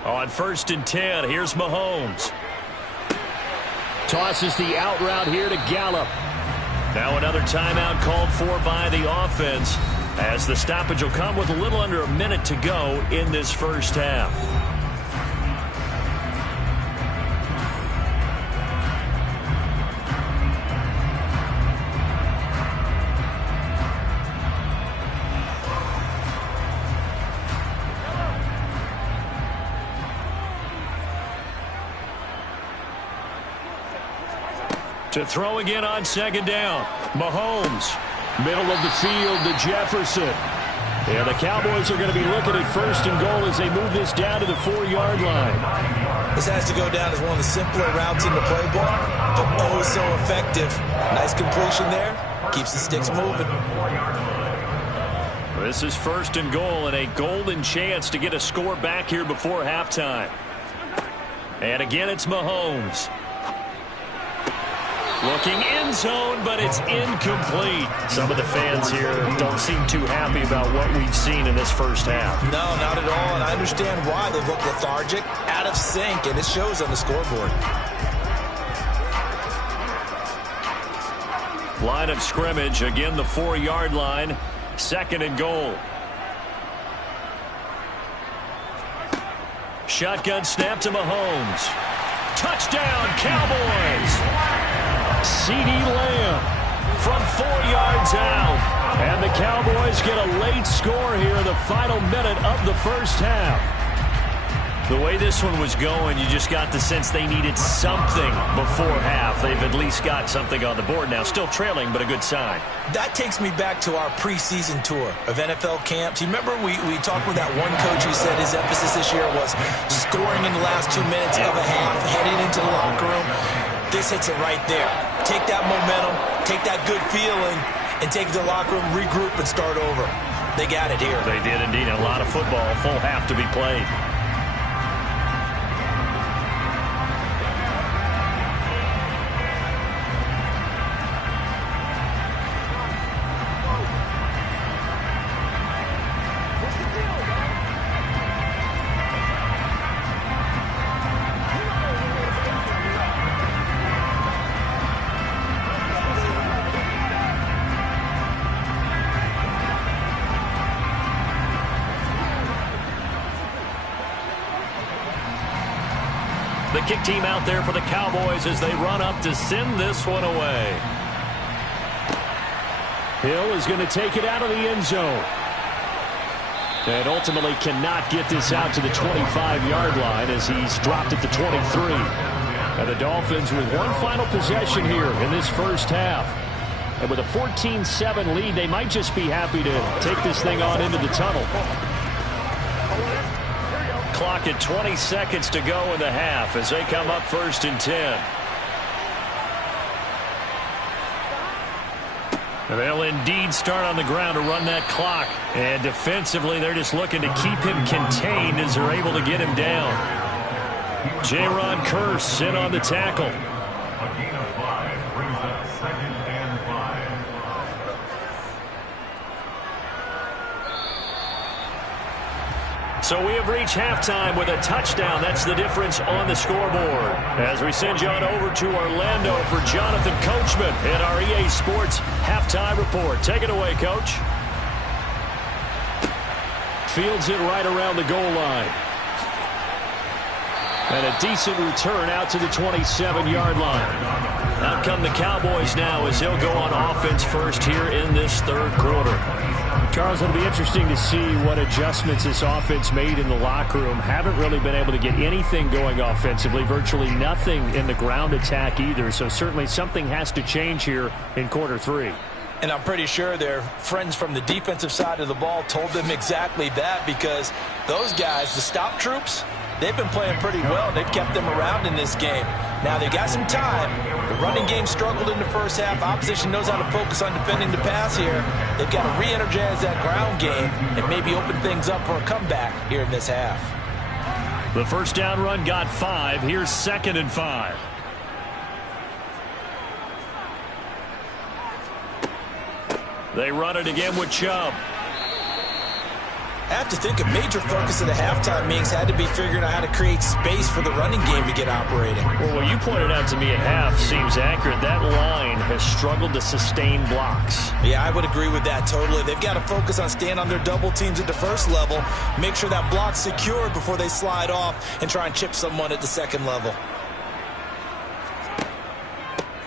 On first and 10, here's Mahomes. Tosses the out route here to Gallup. Now another timeout called for by the offense as the stoppage will come with a little under a minute to go in this first half. To throw again on second down. Mahomes. Middle of the field to Jefferson. Yeah, the Cowboys are going to be looking at first and goal as they move this down to the 4-yard line. This has to go down as one of the simpler routes in the playbook, but oh so effective. Nice completion there. Keeps the sticks moving. This is first and goal and a golden chance to get a score back here before halftime. And again, it's Mahomes. Looking end zone, but it's incomplete. Some of the fans here don't seem too happy about what we've seen in this first half. No, not at all, and I understand why. They look lethargic, out of sync, and it shows on the scoreboard. Line of scrimmage, again the 4-yard line, second and goal. Shotgun snap to Mahomes. Touchdown, Cowboys! CeeDee Lamb from 4 yards out. And the Cowboys get a late score here in the final minute of the first half. The way this one was going, you just got the sense they needed something before half. They've at least got something on the board now. Still trailing, but a good sign. That takes me back to our preseason tour of NFL camps. You remember we talked with that one coach who said his emphasis this year was scoring in the last 2 minutes of a half, heading into the locker room. This hits it right there. Take that momentum, take that good feeling, and take it to the locker room, regroup, and start over. They got it here. They did indeed. A lot of football, full half to be played. The kick team out there for the Cowboys as they run up to send this one away. Hill is going to take it out of the end zone. And ultimately cannot get this out to the 25-yard line as he's dropped at the 23. And the Dolphins with one final possession here in this first half. And with a 14-7 lead, they might just be happy to take this thing on into the tunnel. Clock at 20 seconds to go in the half as they come up 1st and 10. And they'll indeed start on the ground to run that clock. And defensively, they're just looking to keep him contained as they're able to get him down. Jaron Kearse in on the tackle. A gain of 5 brings up 2nd and 5. So we have reached halftime with a touchdown. That's the difference on the scoreboard. As we send you on over to Orlando for Jonathan Coachman in our EA Sports Halftime Report. Take it away, Coach. Fields it right around the goal line. And a decent return out to the 27-yard line. Out come the Cowboys now as they'll go on offense first here in this 3rd quarter. Charles, it'll be interesting to see what adjustments this offense made in the locker room. Haven't really been able to get anything going offensively, virtually nothing in the ground attack either. So certainly something has to change here in quarter 3. And I'm pretty sure their friends from the defensive side of the ball told them exactly that, because those guys, the stop troops, they've been playing pretty well. They've kept them around in this game. Now they got some time. The running game struggled in the first half. Opposition knows how to focus on defending the pass here. They've got to re-energize that ground game and maybe open things up for a comeback here in this half. The first down run got 5. Here's 2nd and 5. They run it again with Chubb. I have to think a major focus of the halftime meetings had to be figuring out how to create space for the running game to get operating. Well, what you pointed out to me at half seems accurate. That line has struggled to sustain blocks. Yeah, I would agree with that totally. They've got to focus on staying on their double teams at the first level, make sure that block's secured before they slide off and try and chip someone at the second level.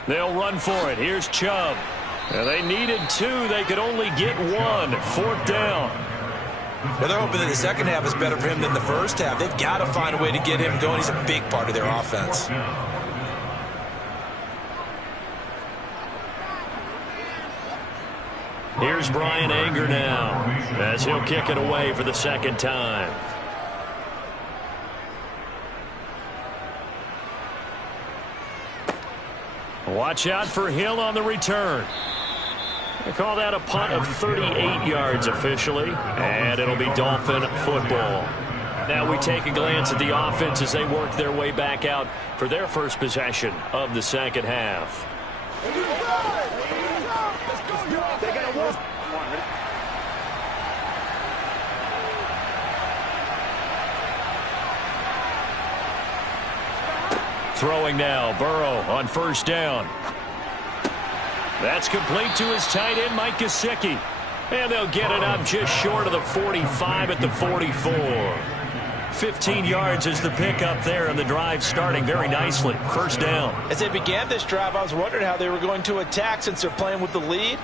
They'll run for it. Here's Chubb. And they needed 2. They could only get 1. 4th down. Well, they're hoping that the second half is better for him than the first half. They've got to find a way to get him going. He's a big part of their offense. Here's Brian Anger now as he'll kick it away for the 2nd time. Watch out for Hill on the return. They call that a punt of 38 yards officially, and it'll be Dolphin football. Now we take a glance at the offense as they work their way back out for their first possession of the second half. Throwing now, Burrow on first down. That's complete to his tight end, Mike Gesicki. And they'll get it up just short of the 45 at the 44. 15 yards is the pickup there, and the drive starting very nicely. First down. As they began this drive, I was wondering how they were going to attack since they're playing with the lead.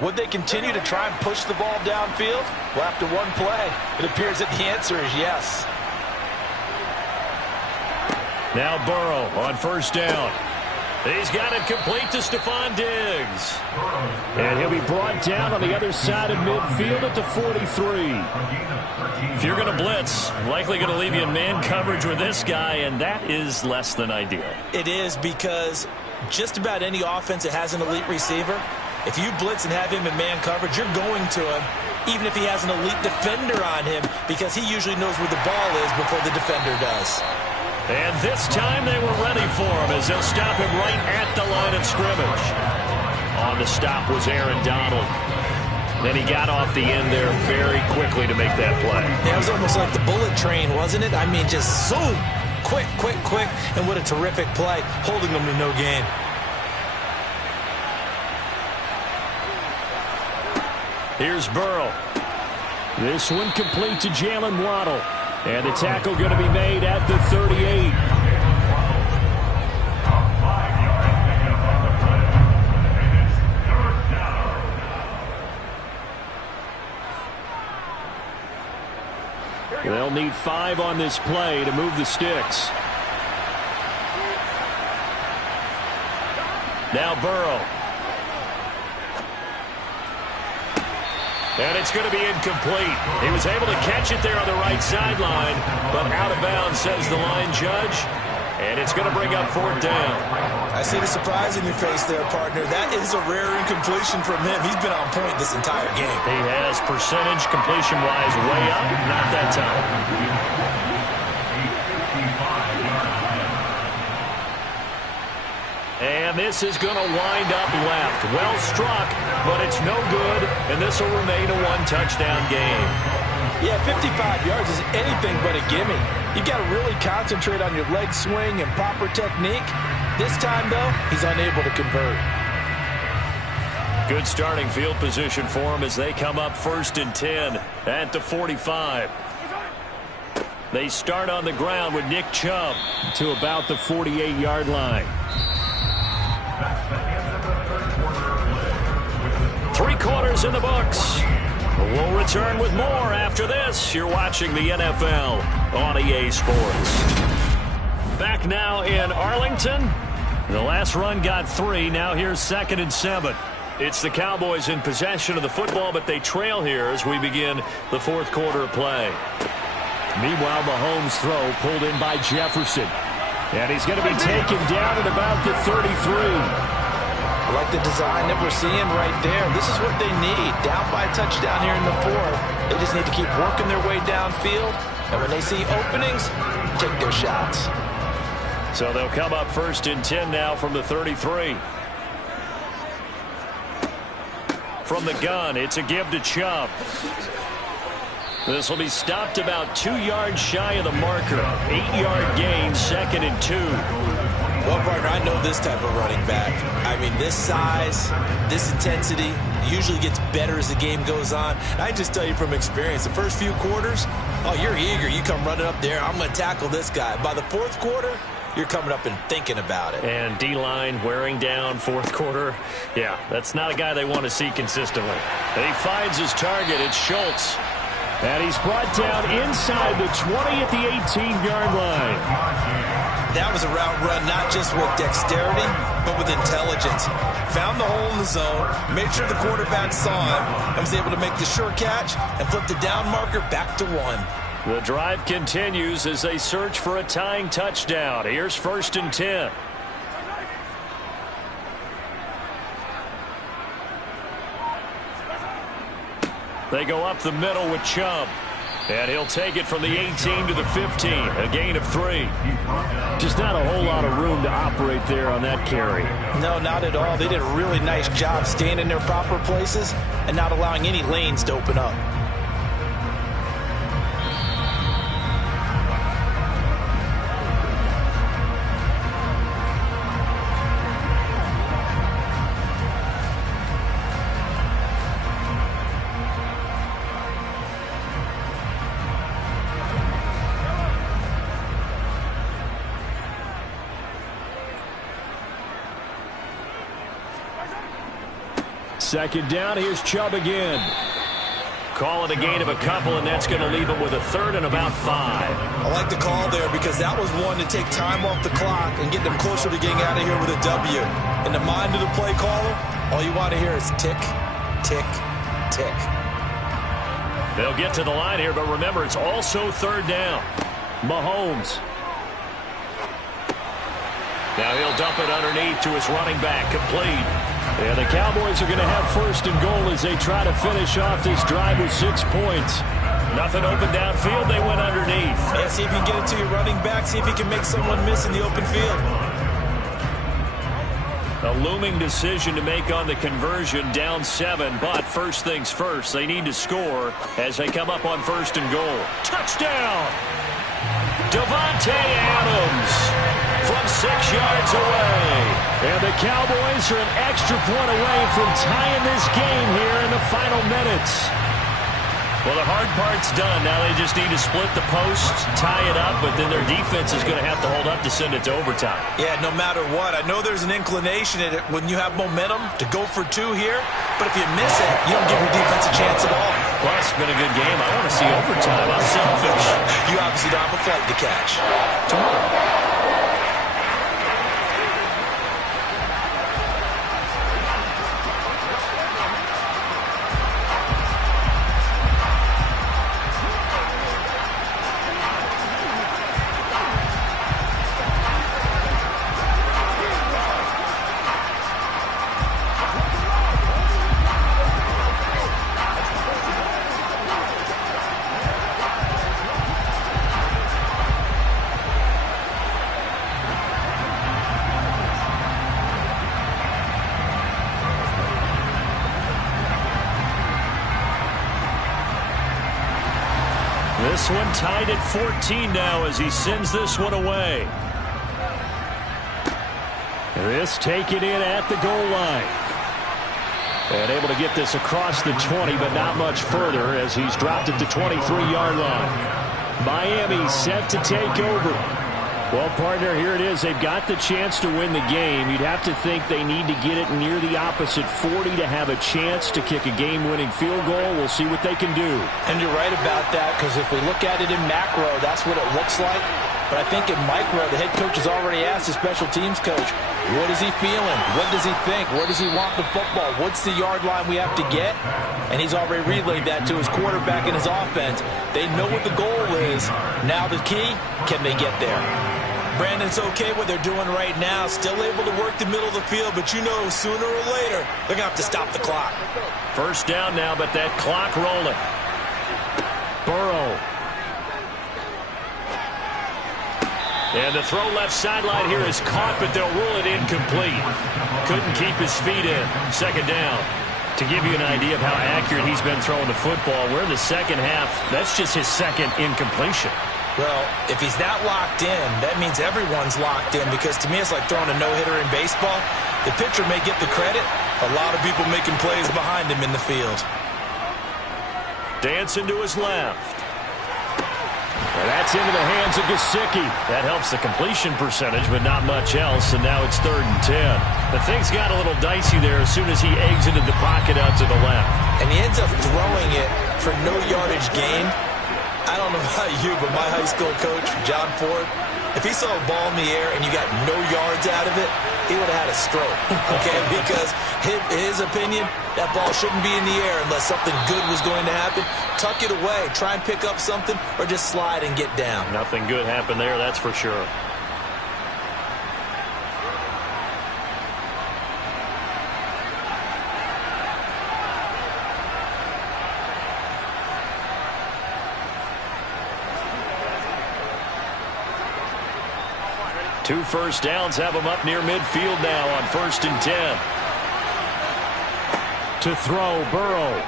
Would they continue to try and push the ball downfield? Well, after one play, it appears that the answer is yes. Now Burrow on first down. He's got it complete to Stephon Diggs. And he'll be brought down on the other side of midfield at the 43. If you're going to blitz, likely going to leave you in man coverage with this guy, and that is less than ideal. It is, because just about any offense that has an elite receiver, if you blitz and have him in man coverage, you're going to him, even if he has an elite defender on him, because he usually knows where the ball is before the defender does. And this time they were ready for him as they'll stop him right at the line of scrimmage. On the stop was Aaron Donald. Then he got off the end there very quickly to make that play. Yeah, it was almost like the bullet train, wasn't it? I mean, just zoom, quick, quick, quick, and what a terrific play, holding them to no gain. Here's Burrow. This one complete to Jalen Waddle. And the tackle going to be made at the 38. They'll need 5 on this play to move the sticks. Now Burrow. And it's going to be incomplete. He was able to catch it there on the right sideline, but out of bounds, says the line judge. And it's going to bring up 4th down. I see the surprise in your face there, partner. That is a rare incompletion from him. He's been on point this entire game. He has percentage completion-wise way up, not that time. And this is going to wind up left. Well struck, but it's no good, and this will remain a 1-touchdown game. Yeah, 55 yards is anything but a gimme. You got to really concentrate on your leg swing and proper technique. This time, though, he's unable to convert. Good starting field position for him as they come up 1st and 10 at the 45. They start on the ground with Nick Chubb to about the 48-yard line. 3 quarters in the books. We'll return with more after this. You're watching the NFL on EA Sports. Back now in Arlington. The last run got 3. Now here's 2nd and 7. It's the Cowboys in possession of the football, but they trail here as we begin the 4th quarter of play. Meanwhile, Mahomes' throw pulled in by Jefferson. And he's going to be taken down at about the 33. I like the design that we're seeing right there. This is what they need. Down by a touchdown here in the 4th. They just need to keep working their way downfield. And when they see openings, take their shots. So they'll come up 1st and 10 now from the 33. From the gun, it's a give to Chubb. This will be stopped about 2 yards shy of the marker. 8-yard gain, 2nd and 2. Well, partner, I know this type of running back. I mean, this size, this intensity usually gets better as the game goes on. And I just tell you from experience, the first few quarters, oh, you're eager. You come running up there, I'm going to tackle this guy. By the 4th quarter, you're coming up and thinking about it. And D-line wearing down 4th quarter. Yeah, that's not a guy they want to see consistently. And he finds his target. It's Schultz. And he's brought down inside the 20 at the 18-yard line. That was a route run not just with dexterity, but with intelligence. Found the hole in the zone, made sure the quarterback saw him, and was able to make the sure catch and flip the down marker back to 1. The drive continues as they search for a tying touchdown. Here's 1st and 10. They go up the middle with Chubb. And he'll take it from the 18 to the 15. A gain of 3. Just not a whole lot of room to operate there on that carry. No, not at all. They did a really nice job staying in their proper places and not allowing any lanes to open up. Second down, here's Chubb again. Call it a gain of a couple, and that's going to leave him with a third and about 5. I like the call there because that was one to take time off the clock and get them closer to getting out of here with a W. In the mind of the play caller, all you want to hear is tick, tick, tick. They'll get to the line here, but remember, it's also third down. Mahomes. Now he'll dump it underneath to his running back, complete. Yeah, the Cowboys are going to have first and goal as they try to finish off this drive with 6 points. Nothing open downfield, they went underneath. Yeah, see if you can get it to your running back, see if you can make someone miss in the open field. A looming decision to make on the conversion, down 7, but first things first, they need to score as they come up on first and goal. Touchdown! Davante Adams from 6 yards away. And the Cowboys are an extra point away from tying this game here in the final minutes. Well, the hard part's done. Now they just need to split the post, tie it up, but then their defense is going to have to hold up to send it to overtime. Yeah, no matter what. I know there's an inclination in it when you have momentum to go for 2 here, but if you miss it, you don't give your defense a chance at all. Plus, it's been a good game. I want to see overtime. I'm selfish. You obviously don't have a flight to catch. Tomorrow. This one tied at 14 now as he sends this one away. This taken in at the goal line. And able to get this across the 20, but not much further as he's dropped it to 23-yard line. Miami set to take over. Well, partner, here it is. They've got the chance to win the game. You'd have to think they need to get it near the opposite 40 to have a chance to kick a game-winning field goal. We'll see what they can do. And you're right about that, because if we look at it in macro, that's what it looks like. But I think in micro, the head coach has already asked the special teams coach, what is he feeling? What does he think? Where does he want the football? What's the yard line we have to get? And he's already relayed that to his quarterback and his offense. They know what the goal is. Now the key, can they get there? Brandon's okay what they're doing right now. Still able to work the middle of the field, but you know sooner or later they're going to have to stop the clock. First down now, but that clock rolling. Burrow. And the throw left sideline here is caught, but they'll rule it incomplete. Couldn't keep his feet in. Second down. To give you an idea of how accurate he's been throwing the football, we're in the second half. That's just his second incompletion. Well, if he's not locked in, that means everyone's locked in, because to me it's like throwing a no-hitter in baseball. The pitcher may get the credit. A lot of people making plays behind him in the field. Dancing to his left. And that's into the hands of Gesicki. That helps the completion percentage, but not much else, and now it's 3rd and 10. The things got a little dicey there as soon as he exited the pocket out to the left. And he ends up throwing it for no yardage gain. I don't know about you, but my high school coach, John Ford, if he saw a ball in the air and you got no yards out of it, he would have had a stroke, okay? Because his opinion, that ball shouldn't be in the air unless something good was going to happen. Tuck it away, try and pick up something, or just slide and get down. Nothing good happened there, that's for sure. Two first downs have him up near midfield now on 1st and 10. To throw, Burrow.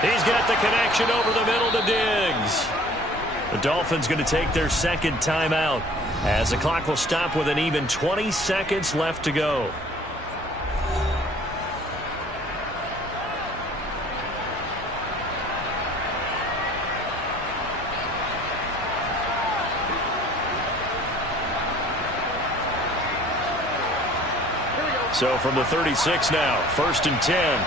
He's got the connection over the middle to Diggs. The Dolphins going to take their second timeout as the clock will stop with an even 20 seconds left to go. So from the 36 now, 1st and 10.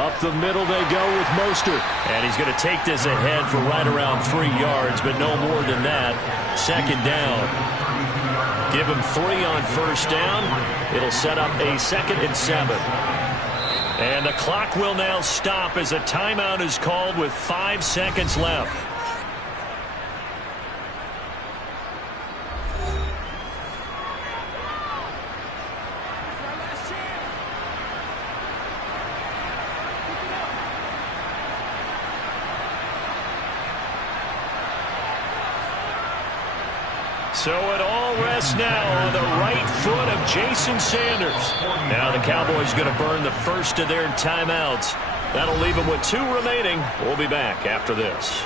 Up the middle they go with Mostert. And he's going to take this ahead for right around 3 yards, but no more than that. Second down. Give him 3 on first down. It'll set up a 2nd and 7. And the clock will now stop as a timeout is called with 5 seconds left. So it all rests now on the right foot of Jason Sanders. Now the Cowboys going to burn the first of their timeouts. That'll leave them with 2 remaining. We'll be back after this.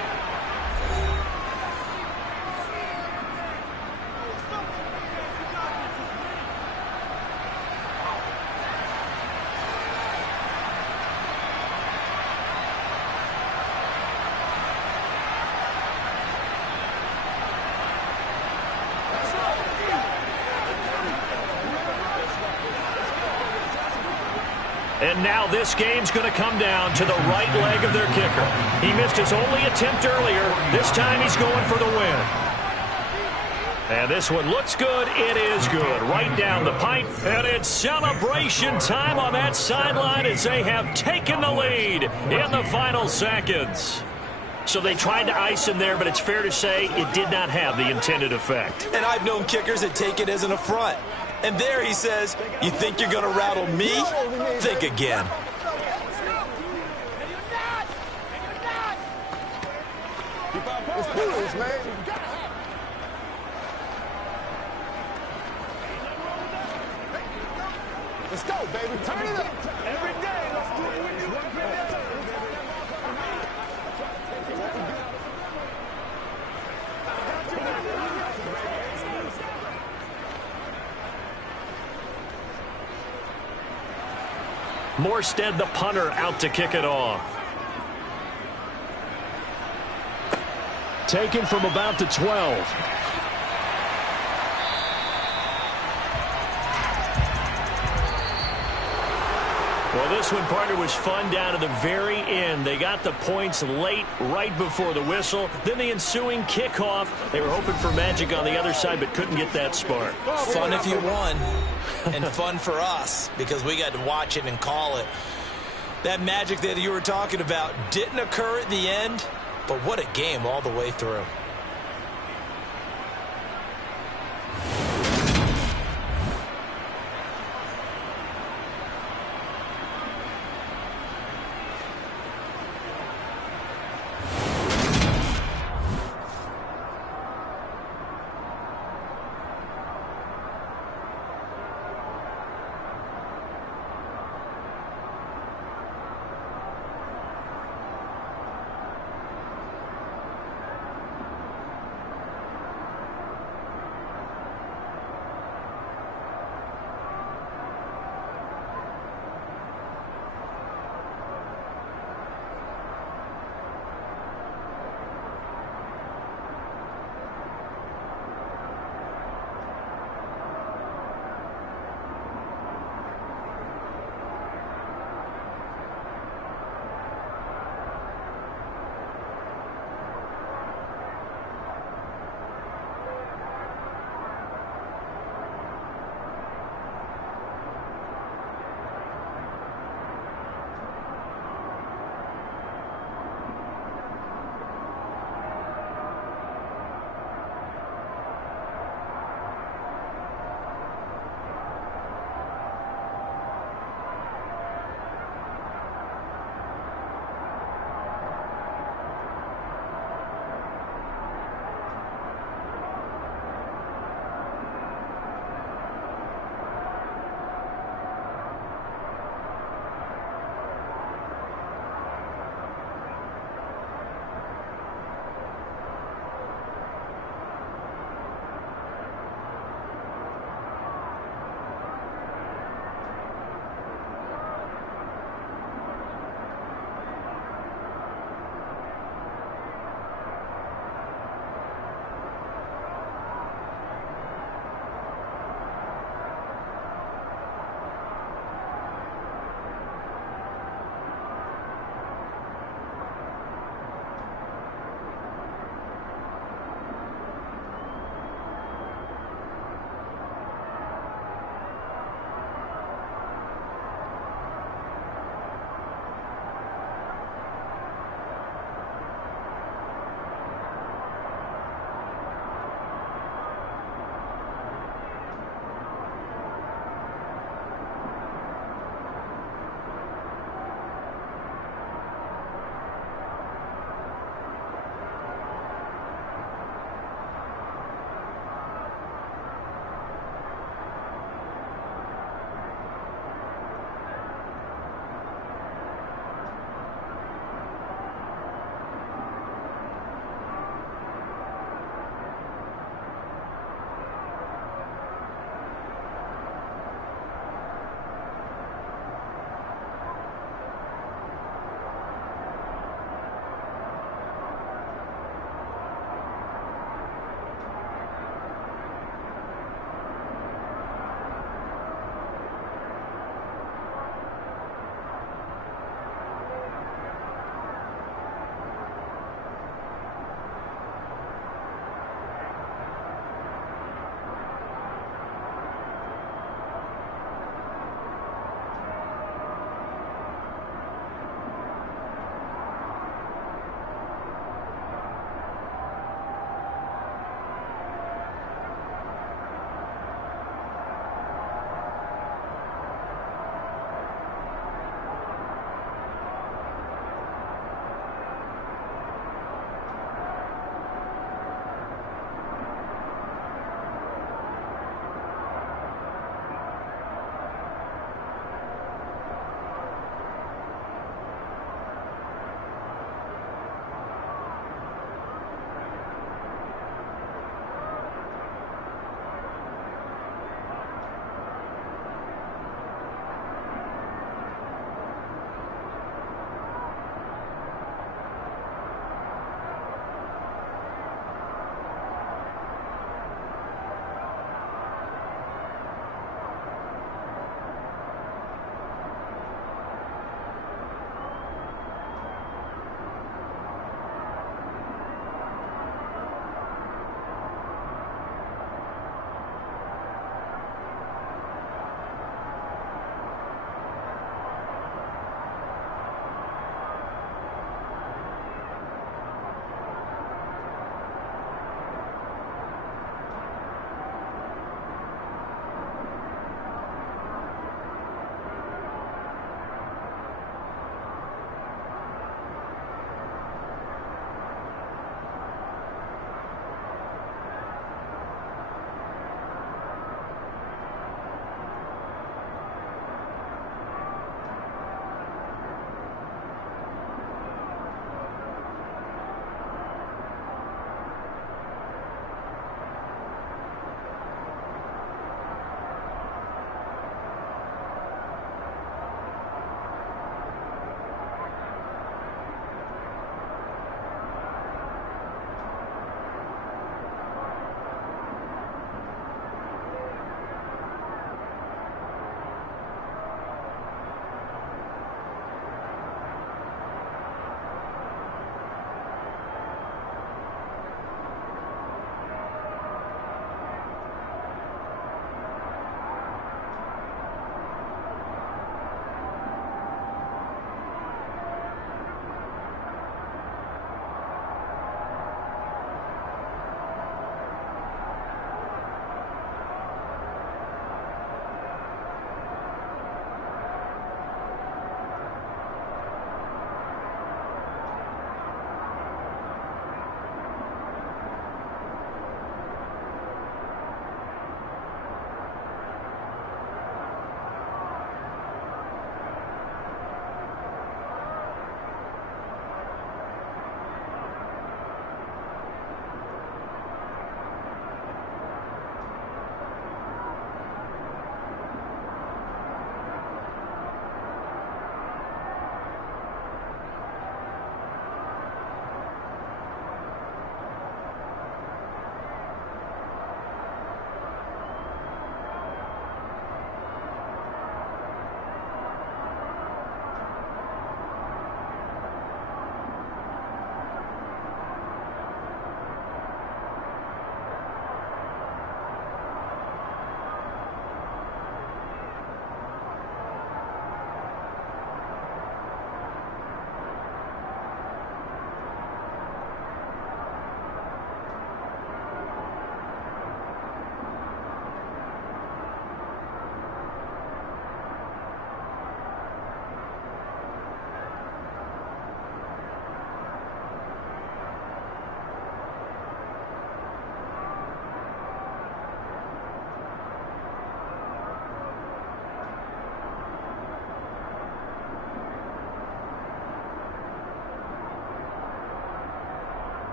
And now this game's going to come down to the right leg of their kicker. He missed his only attempt earlier. This time he's going for the win. And this one looks good. It is good. Right down the pipe. And it's celebration time on that sideline as they have taken the lead in the final seconds. So they tried to ice him there, but it's fair to say it did not have the intended effect. And I've known kickers that take it as an affront. And there he says, you think you're going to rattle me? Think again. Let's do this, man. Let's go, baby. Turn it up. Every day, let's do it with you. Morstead, the punter, out to kick it off. Taken from about the 12. Well, this one, partner, was fun down to the very end. They got the points late, right before the whistle. Then the ensuing kickoff. They were hoping for magic on the other side, but couldn't get that spark. Fun if you won, and fun for us, because we got to watch it and call it. That magic that you were talking about didn't occur at the end, but what a game all the way through.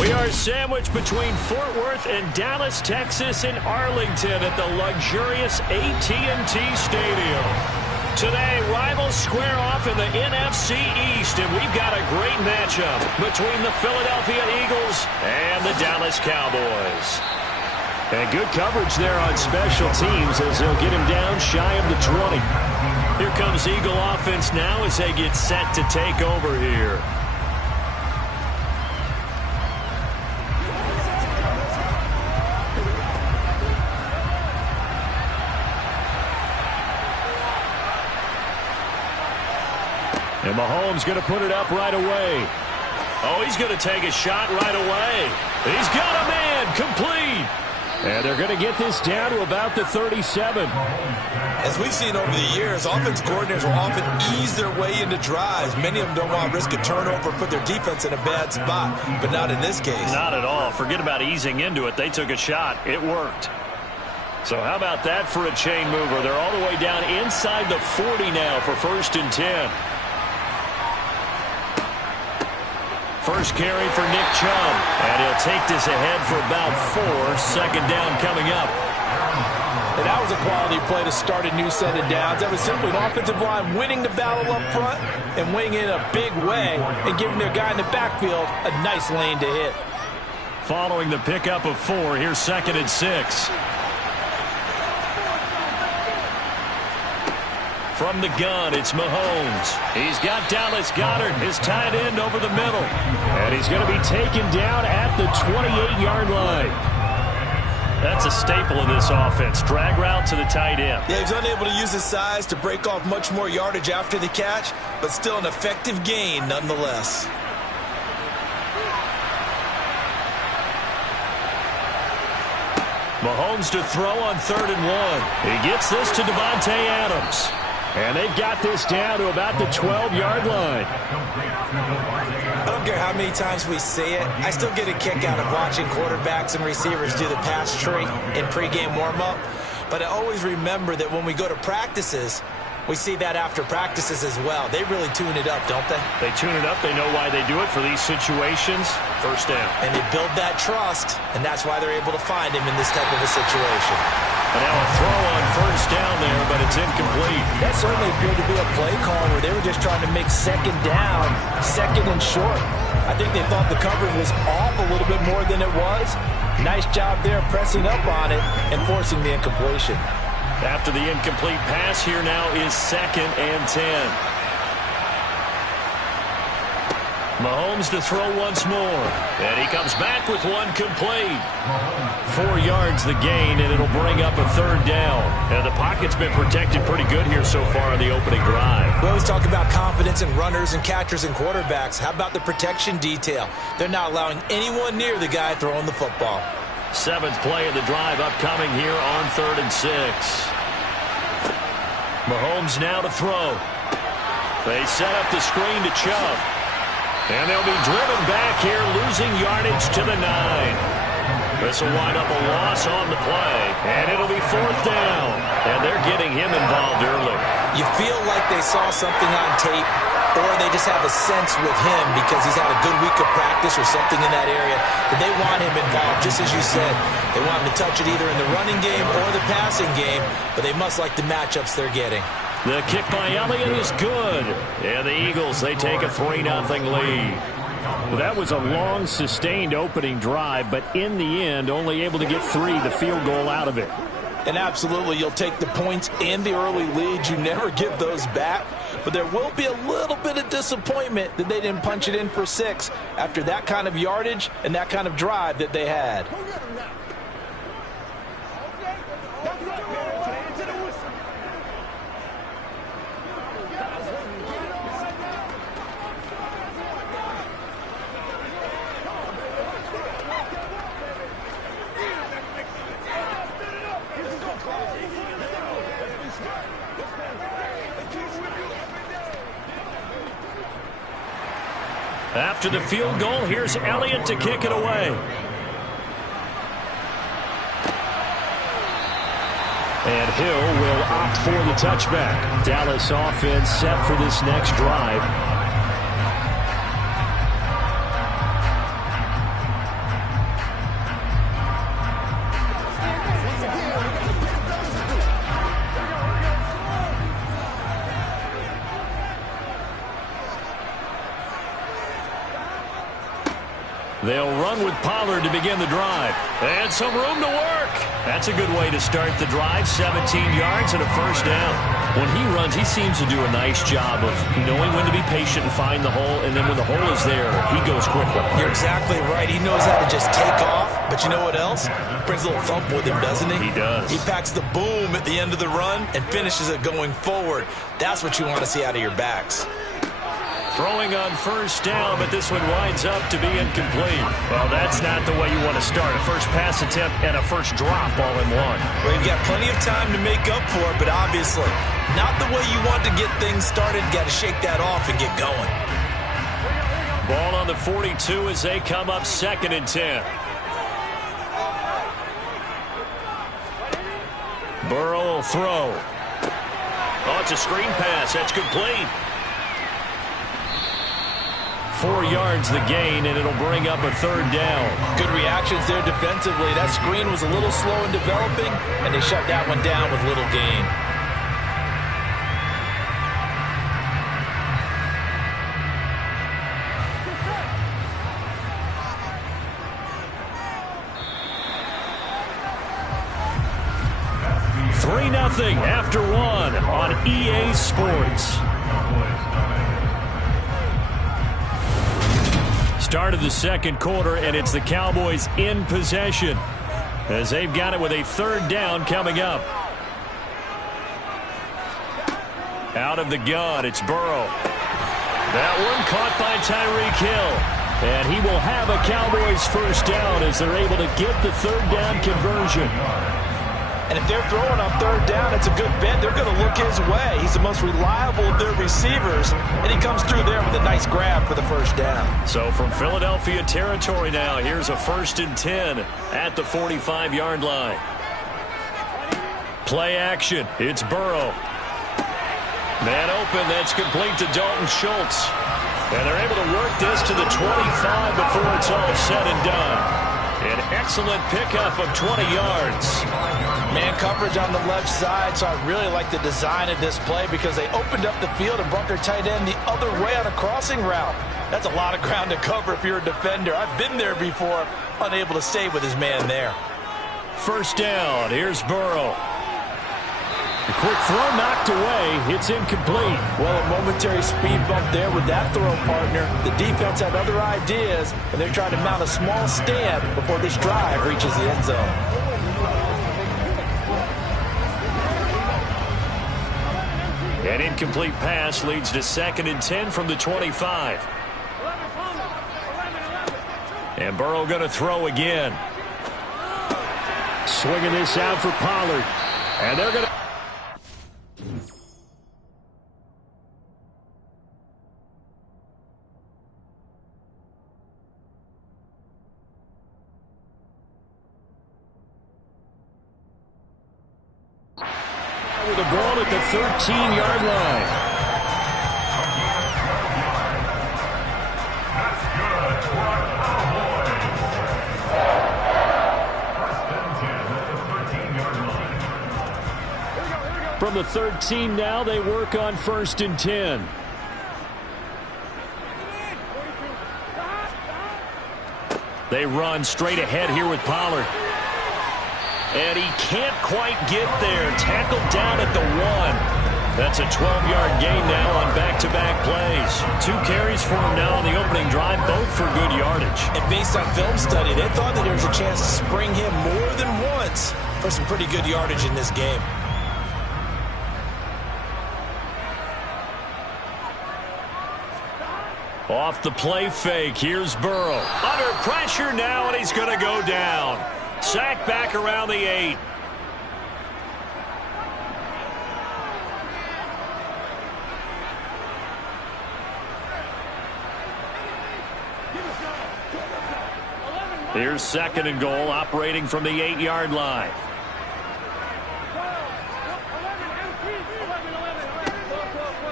We are sandwiched between Fort Worth and Dallas, Texas, and Arlington at the luxurious AT&T Stadium. Today, rivals square off in the NFC East, and we've got a great matchup between the Philadelphia Eagles and the Dallas Cowboys. And good coverage there on special teams as they'll get him down shy of the 20. Here comes Eagle offense now as they get set to take over here. And Mahomes going to put it up right away. Oh, he's going to take a shot right away. He's got a man, complete. And they're going to get this down to about the 37. As we've seen over the years, offense coordinators will often ease their way into drives. Many of them don't want to risk a turnover, put their defense in a bad spot, but not in this case. Not at all. Forget about easing into it. They took a shot. It worked. So how about that for a chain mover? They're all the way down inside the 40 now for 1st and 10. First carry for Nick Chubb. And he'll take this ahead for about 4. 2nd down coming up. And that was a quality play to start a new set of downs. That was simply an offensive line winning the battle up front and winning in a big way and giving their guy in the backfield a nice lane to hit. Following the pickup of 4, here's 2nd and 6. From the gun, it's Mahomes. He's got Dallas Goedert, his tight end, over the middle. And he's going to be taken down at the 28-yard line. That's a staple of this offense. Drag route to the tight end. Yeah, he's unable to use his size to break off much more yardage after the catch, but still an effective gain nonetheless. Mahomes to throw on 3rd and 1. He gets this to Davante Adams. And they've got this down to about the 12-yard line. I don't care how many times we say it, I still get a kick out of watching quarterbacks and receivers do the pass tree in pregame warm-up. But I always remember that when we go to practices, we see that after practices as well. They really tune it up, don't they? They tune it up. They know why they do it for these situations. 1st down. And they build that trust, and that's why they're able to find him in this type of a situation. And now a throw on 1st down there, but it's incomplete. That certainly appeared to be a play call where they were just trying to make 2nd down, 2nd and short. I think they thought the coverage was off a little bit more than it was. Nice job there pressing up on it and forcing the incompletion. After the incomplete pass, here now is 2nd and 10. Mahomes to throw once more. And he comes back with one complete. 4 yards the gain, and it'll bring up a 3rd down. And the pocket's been protected pretty good here so far on the opening drive. We always talk about confidence in runners and catchers and quarterbacks. How about the protection detail? They're not allowing anyone near the guy throwing the football. 7th play of the drive upcoming here on 3rd and 6. Mahomes now to throw. They set up the screen to Chubb. And they'll be driven back here, losing yardage to the 9. This will wind up a loss on the play. And it'll be 4th down. And they're getting him involved early. You feel like they saw something on tape, or they just have a sense with him because he's had a good week of practice or something in that area that they want him involved, just as you said. They want him to touch it either in the running game or the passing game, but they must like the matchups they're getting. The kick by Elliott is good. And the Eagles, they take a 3-0 lead. Well, that was a long, sustained opening drive, but in the end, only able to get 3, the field goal out of it. And absolutely, you'll take the points and the early leads. You never give those back. But there will be a little bit of disappointment that they didn't punch it in for 6 after that kind of yardage and that kind of drive that they had. After the field goal, here's Elliott to kick it away. And Hill will opt for the touchback. Dallas offense set for this next drive. They'll run with Pollard to begin the drive. And some room to work. That's a good way to start the drive. 17 yards and a first down. When he runs, he seems to do a nice job of knowing when to be patient and find the hole. And then when the hole is there, he goes quickly. You're exactly right. He knows how to just take off. But you know what else? Brings a little thump with him, doesn't he? He does. He packs the boom at the end of the run and finishes it going forward. That's what you want to see out of your backs. Throwing on first down, but this one winds up to be incomplete. Well, that's not the way you want to start. A first pass attempt and a first drop all in one. Well, you've got plenty of time to make up for it, but obviously not the way you want to get things started. Got to shake that off and get going. Ball on the 42 as they come up 2nd and 10. Burrow will throw. Oh, it's a screen pass. That's complete. 4 yards the gain, and it'll bring up a 3rd down. Good reactions there defensively. That screen was a little slow in developing, and they shut that one down with little gain. Nothing after one on EA Sports. Start of the 2nd quarter, and it's the Cowboys in possession as they've got it with a 3rd down coming up. Out of the gun, it's Burrow. That one caught by Tyreek Hill. And he will have a Cowboys first down as they're able to get the 3rd down conversion. And if they're throwing on 3rd down, it's a good bet. They're going to look his way. He's the most reliable of their receivers. And he comes through there with a nice grab for the first down. So from Philadelphia territory now, here's a 1st and 10 at the 45-yard line. Play action. It's Burrow. Man open. That's complete to Dalton Schultz. And they're able to work this to the 25 before it's all said and done. An excellent pickup of 20 yards. Man coverage on the left side, so I really like the design of this play because they opened up the field and brought their tight end the other way on a crossing route. That's a lot of ground to cover if you're a defender. I've been there before, unable to stay with his man there. First down, here's Burrow. A quick throw knocked away. It's incomplete. Well, a momentary speed bump there with that throw partner. The defense had other ideas, and they're trying to mount a small stand before this drive reaches the end zone. An incomplete pass leads to 2nd and 10 from the 25. And Burrow going to throw again. Swinging this out for Pollard. And they're going to... with the ball at the 13-yard line. That's good for a Cowboy. First and 10 at the 13-yard line. From the 13 now, they work on 1st and 10. They run straight ahead here with Pollard. And he can't quite get there. Tackled down at the 1. That's a 12-yard gain now on back-to-back plays. 2 carries for him now on the opening drive, both for good yardage. And based on film study, they thought that there was a chance to spring him more than once for some pretty good yardage in this game. Off the play fake, here's Burrow. Under pressure now, and he's going to go down. Sack back around the 8. Here's 2nd and goal, operating from the 8-yard line.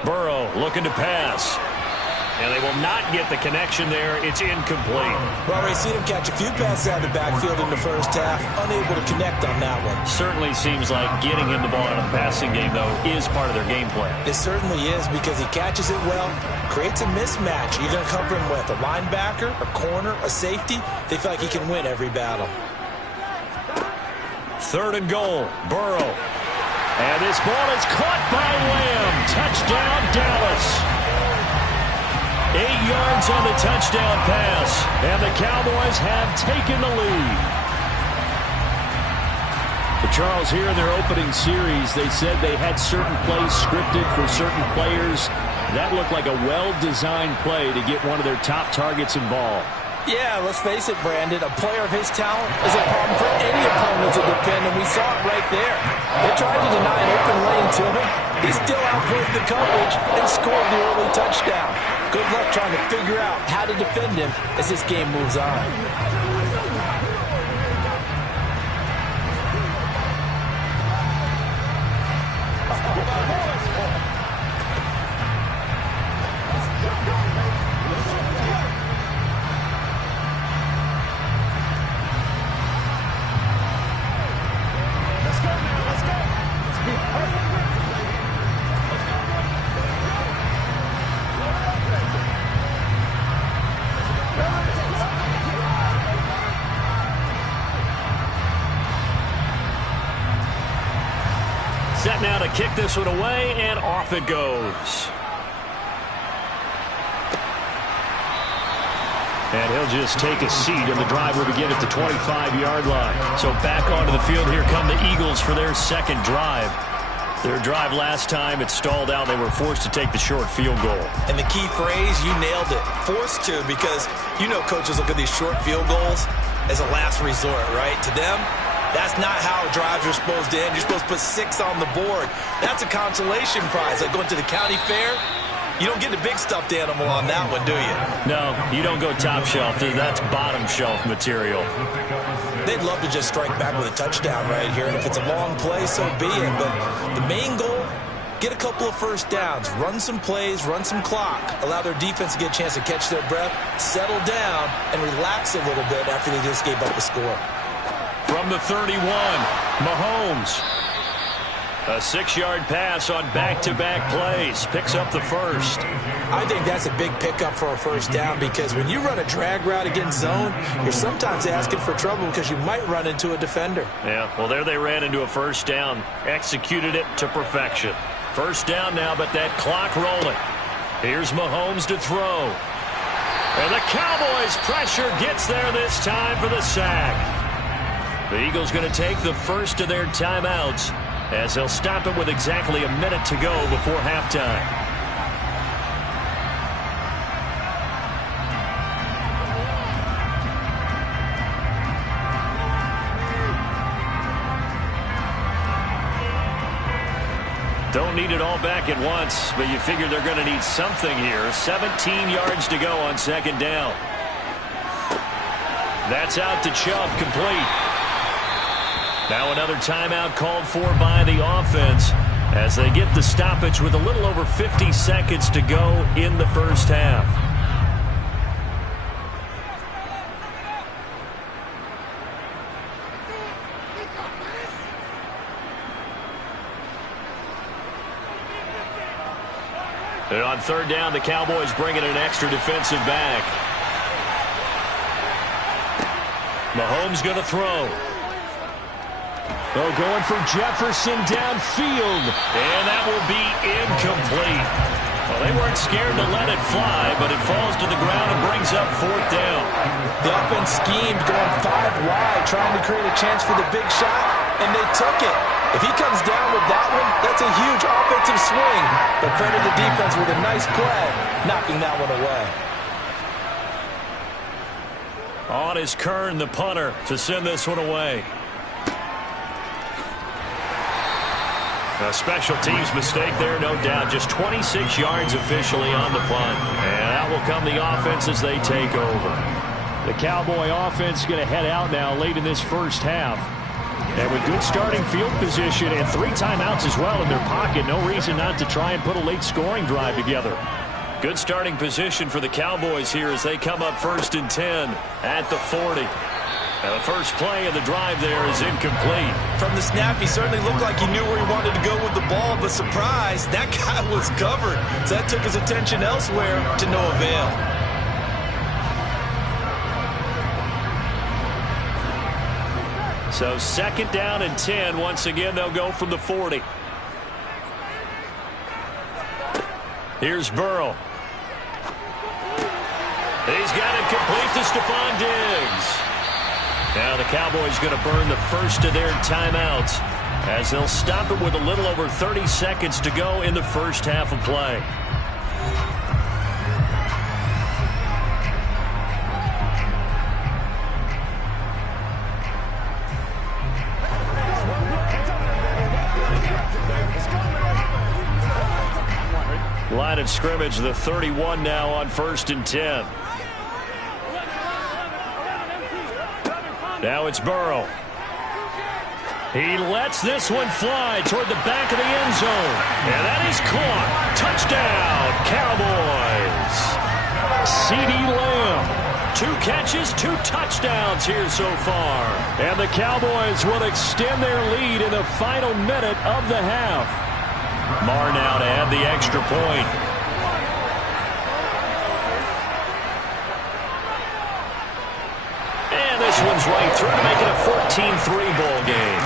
Burrow looking to pass. And they will not get the connection there. It's incomplete. Well, we've seen him catch a few passes out of the backfield in the first half. Unable to connect on that one. Certainly seems like getting him the ball out of the passing game, though, is part of their game plan. It certainly is because he catches it well, creates a mismatch. You're going to cover him with a linebacker, a corner, a safety. They feel like he can win every battle. 3rd and goal. Burrow. And this ball is caught by Lamb. Touchdown, Dallas. 8 yards on the touchdown pass, and the Cowboys have taken the lead. But Charles, here in their opening series, they said they had certain plays scripted for certain players. That looked like a well-designed play to get one of their top targets involved. Yeah, let's face it, Brandon. A player of his talent is a problem for any opponent to defend, and we saw it right there. They tried to deny an open lane to him. He still outplayed the coverage and scored the early touchdown. Good luck trying to figure out how to defend him as this game moves on. Set now to kick this one away, and off it goes. And he'll just take a seat, and the drive will begin at the 25-yard line. So back onto the field, here come the Eagles for their second drive. Their drive last time, it stalled out. They were forced to take the short field goal. And the key phrase, you nailed it. Forced to, because you know coaches look at these short field goals as a last resort, right? To them, that's not how drives are supposed to end. You're supposed to put 6 on the board. That's a consolation prize. Like going to the county fair, you don't get the big stuffed animal on that one, do you? No, you don't go top shelf. That's bottom shelf material. They'd love to just strike back with a touchdown right here, and if it's a long play, so be it. But the main goal, get a couple of first downs, run some plays, run some clock, allow their defense to get a chance to catch their breath, settle down, and relax a little bit after they just gave up the score. From the 31, Mahomes. A 6-yard pass on back-to-back plays. Picks up the first. I think that's a big pickup for a first down because when you run a drag route against zone, you're sometimes asking for trouble because you might run into a defender. Yeah, well, there they ran into a first down. Executed it to perfection. First down now, but that clock rolling. Here's Mahomes to throw. And the Cowboys' pressure gets there this time for the sack. The Eagles going to take the first of their timeouts as they'll stop it with exactly a minute to go before halftime. Don't need it all back at once, but you figure they're going to need something here. 17 yards to go on second down. That's out to Chubb, complete. Now another timeout called for by the offense as they get the stoppage with a little over 50 seconds to go in the first half. And on third down, the Cowboys bring in an extra defensive back. Mahomes going to throw. Oh, going for Jefferson downfield. And that will be incomplete. Well, they weren't scared to let it fly, but it falls to the ground and brings up fourth down. The offense schemed going 5 wide, trying to create a chance for the big shot, and they took it. If he comes down with that one, that's a huge offensive swing. But credit the defense with a nice play, knocking that one away. On is Kern, the punter, to send this one away. A special teams mistake there, no doubt. Just 26 yards officially on the punt. And out will come the offense as they take over. The Cowboy offense is going to head out now late in this first half. And with good starting field position and 3 timeouts as well in their pocket, no reason not to try and put a late scoring drive together. Good starting position for the Cowboys here as they come up 1st and 10 at the 40. Now the first play of the drive there is incomplete. From the snap, he certainly looked like he knew where he wanted to go with the ball, but surprise, that guy was covered. So that took his attention elsewhere to no avail. So 2nd down and 10. Once again, they'll go from the 40. Here's Burrow. He's got it complete to Stephon Diggs. Now the Cowboys going to burn the first of their timeouts as they'll stop it with a little over 30 seconds to go in the first half of play. Line of scrimmage, the 31 now on 1st and 10. Now it's Burrow. He lets this one fly toward the back of the end zone. And that is caught. Touchdown, Cowboys. CeeDee Lamb. 2 catches, 2 touchdowns here so far. And the Cowboys will extend their lead in the final minute of the half. Marr now to add the extra point. And this one's right through to make it a 14-3 ball game.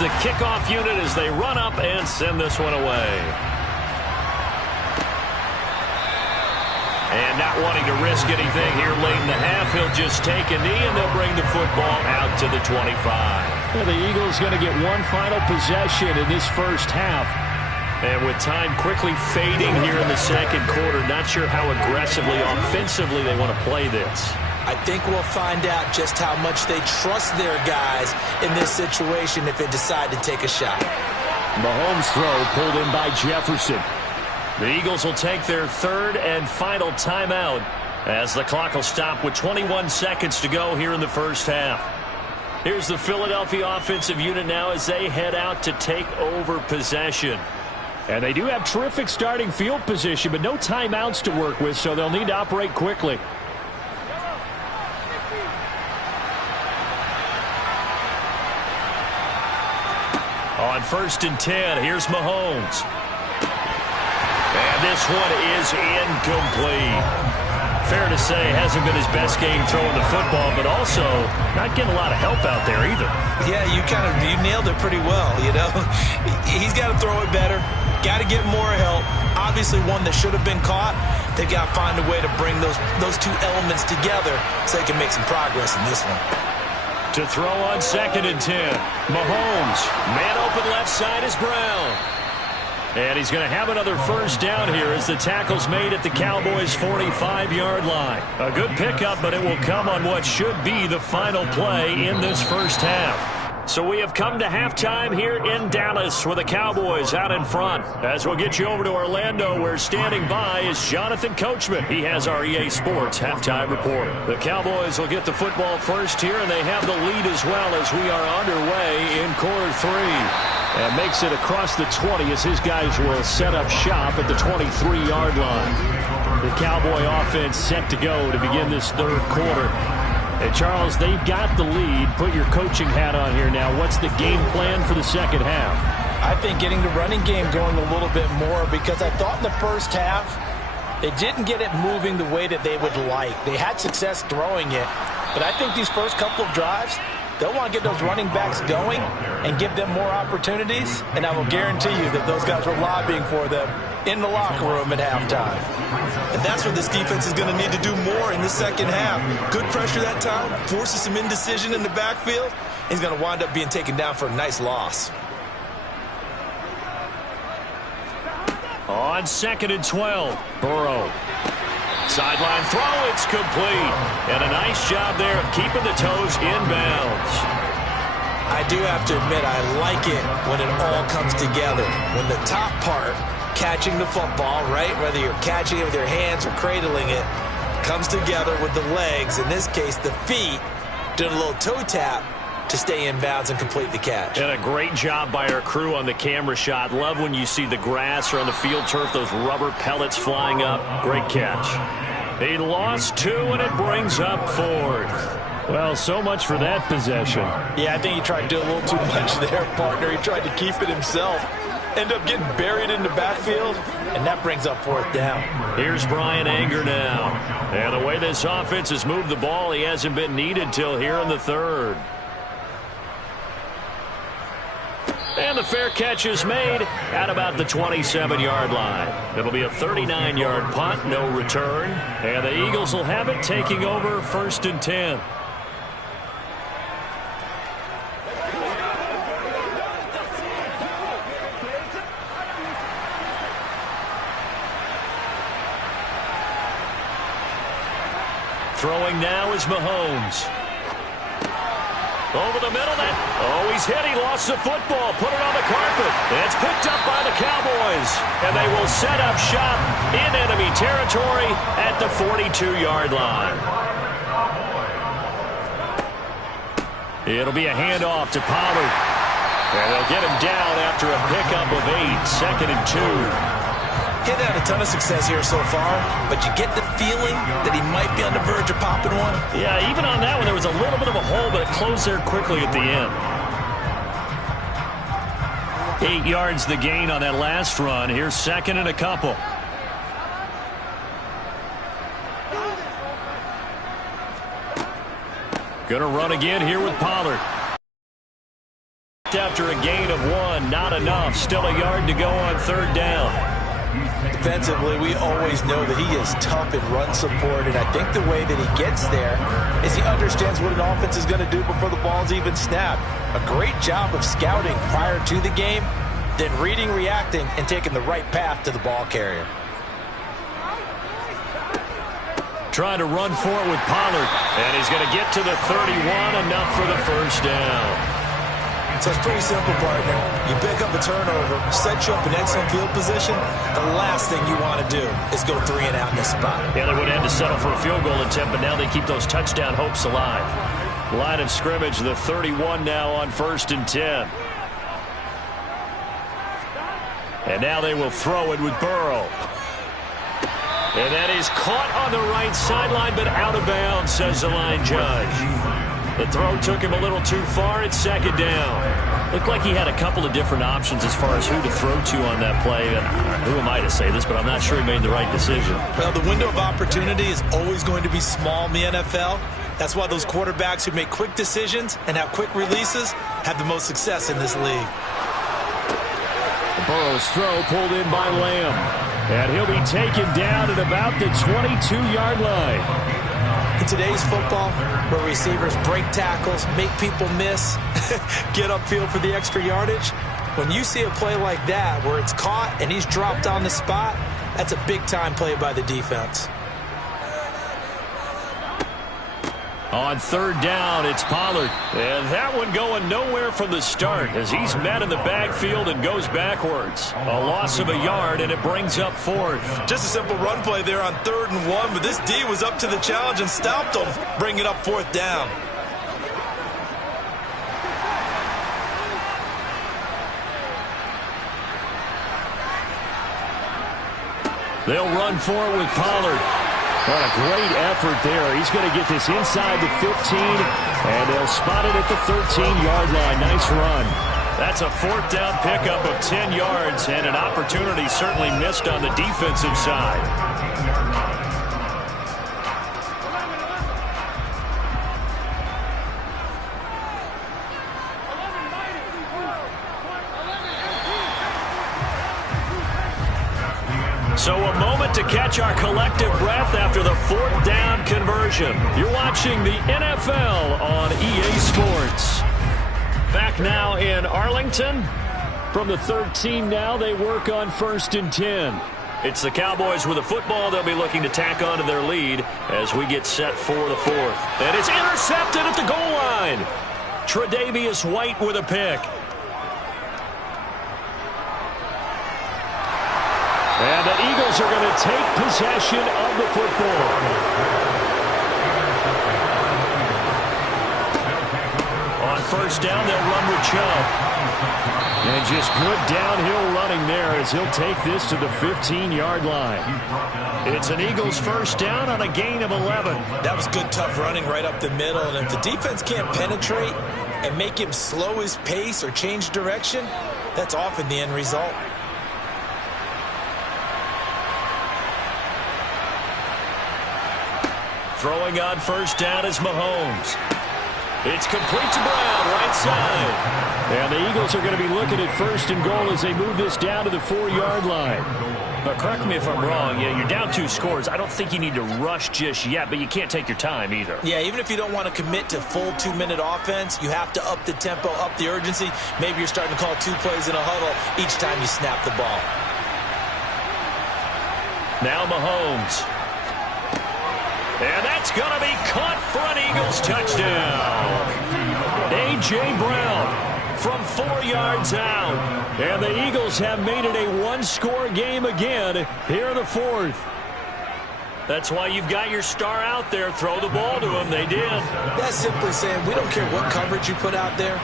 The kickoff unit as they run up and send this one away. And not wanting to risk anything here late in the half, he'll just take a knee and they'll bring the football out to the 25. Well, the Eagles going to get one final possession in this first half. And with time quickly fading here in the second quarter, not sure how aggressively, offensively they want to play this. I think we'll find out just how much they trust their guys in this situation if they decide to take a shot. Mahomes' throw pulled in by Jefferson. The Eagles will take their 3rd and final timeout as the clock will stop with 21 seconds to go here in the first half. Here's the Philadelphia offensive unit now as they head out to take over possession. And they do have terrific starting field position, but no timeouts to work with, so they'll need to operate quickly. On 1st and 10, here's Mahomes. And this one is incomplete. Fair to say, hasn't been his best game throwing the football, but also not getting a lot of help out there either. Yeah, you nailed it pretty well, you know. He's got to throw it better. Got to get more help. Obviously one that should have been caught. They've got to find a way to bring those 2 elements together so they can make some progress in this one. To throw on 2nd and 10. Mahomes. Man open left side is Brown. And he's going to have another first down here as the tackle's made at the Cowboys' 45-yard line. A good pickup, but it will come on what should be the final play in this first half. So we have come to halftime here in Dallas with the Cowboys out in front. As we'll get you over to Orlando, where standing by is Jonathan Coachman. He has our EA Sports halftime report. The Cowboys will get the football first here, and they have the lead as well as we are underway in quarter 3. And makes it across the 20 as his guys will set up shop at the 23-yard line. The Cowboy offense set to go to begin this 3rd quarter. And, Charles, they've got the lead. Put your coaching hat on here now. What's the game plan for the second half? I think getting the running game going a little bit more, because I thought in the first half they didn't get it moving the way that they would like. They had success throwing it, but I think these first couple of drives, they'll want to get those running backs going and give them more opportunities, and I will guarantee you that those guys were lobbying for them in the locker room at halftime. And that's what this defense is going to need to do more in the second half. Good pressure that time, forces some indecision in the backfield. He's going to wind up being taken down for a nice loss. On 2nd and 12, Burrow. Sideline throw, it's complete. And a nice job there of keeping the toes inbounds. I do have to admit, I like it when it all comes together. When the top part, catching the football, right, whether you're catching it with your hands or cradling it, comes together with the legs, in this case the feet, doing a little toe tap to stay in bounds and complete the catch. And a great job by our crew on the camera shot. Love when you see the grass or on the field turf, those rubber pellets flying up. Great catch. He lost 2, and it brings up 4th. Well, so much for that possession. Yeah, I think he tried to do a little too much there, partner. He tried to keep it himself. End up getting buried in the backfield, and that brings up 4th down. Here's Brian Anger now. And the way this offense has moved the ball, he hasn't been needed till here in the 3rd. And the fair catch is made at about the 27-yard line. It'll be a 39-yard punt, no return. And the Eagles will have it, taking over 1st and 10. Throwing now is Mahomes. Over the middle, he's hit. He lost the football. Put it on the carpet. It's picked up by the Cowboys. And they will set up shop in enemy territory at the 42-yard line. It'll be a handoff to Pollard. And they'll get him down after a pickup of 8. 2nd and 2. He's had a ton of success here so far, but you get the feeling that he might be on the verge of popping one. Yeah, even on that one, there was a little bit of a hole, but it closed there quickly at the end. 8 yards the gain on that last run. Here's 2nd and a couple. Gonna run again here with Pollard. After a gain of 1, not enough. Still a yard to go on 3rd down. Defensively, we always know that he is tough in run support, and I think the way that he gets there is he understands what an offense is going to do before the ball's even snapped. A great job of scouting prior to the game, then reading, reacting, and taking the right path to the ball carrier. Trying to run for it with Pollard, and he's going to get to the 31, enough for the 1st down. So it's pretty simple, partner. You pick up a turnover, set you up in excellent field position. The last thing you want to do is go 3 and out in this spot. Yeah, they would have had to settle for a field goal attempt, but now they keep those touchdown hopes alive. Line of scrimmage, the 31 now on 1st and 10. And now they will throw it with Burrow. And that is caught on the right sideline, but out of bounds, says the line judge. The throw took him a little too far. It's 2nd down. Looked like he had a couple of different options as far as who to throw to on that play. And who am I to say this, but I'm not sure he made the right decision. Well, the window of opportunity is always going to be small in the NFL. That's why those quarterbacks who make quick decisions and have quick releases have the most success in this league. Burrow's throw pulled in by Lamb. And he'll be taken down at about the 22-yard line. In today's football, where receivers break tackles, make people miss, get upfield for the extra yardage, when you see a play like that where it's caught and he's dropped on the spot, that's a big-time play by the defense. On 3rd down, it's Pollard. And that one going nowhere from the start as he's met in the backfield and goes backwards. A loss of a yard, and it brings up 4th. Just a simple run play there on 3rd and 1, but this D was up to the challenge and stopped him, bringing up 4th down. They'll run for it with Pollard. What a great effort there. He's going to get this inside the 15, and they'll spot it at the 13-yard line. Nice run. That's a 4th down pickup of 10 yards, and an opportunity certainly missed on the defensive side. So a moment to catch our collective breath after the 4th down conversion. You're watching the NFL on EA Sports. Back now in Arlington. From the 13 now, they work on 1st and 10. It's the Cowboys with the football. They'll be looking to tack on to their lead as we get set for the 4th. And it's intercepted at the goal line. Tre'Davious White with a pick. And the Eagles are going to take possession of the football. On 1st down, they'll run with Chubb. And just good downhill running there as he'll take this to the 15-yard line. It's an Eagles 1st down on a gain of 11. That was good, tough running right up the middle. And if the defense can't penetrate and make him slow his pace or change direction, that's often the end result. Throwing on 1st down is Mahomes. It's complete to Brown, right side. And the Eagles are going to be looking at 1st and goal as they move this down to the 4-yard line. But correct me if I'm wrong. Yeah, you're down 2 scores. I don't think you need to rush just yet, but you can't take your time either. Yeah, even if you don't want to commit to full 2-minute offense, you have to up the tempo, up the urgency. Maybe you're starting to call 2 plays in a huddle each time you snap the ball. Now Mahomes. And that's going to be caught for an Eagles touchdown. A.J. Brown from 4 yards out. And the Eagles have made it a 1-score game again here in the 4th. That's why you've got your star out there. Throw the ball to him. They did. That's simply saying we don't care what coverage you put out there.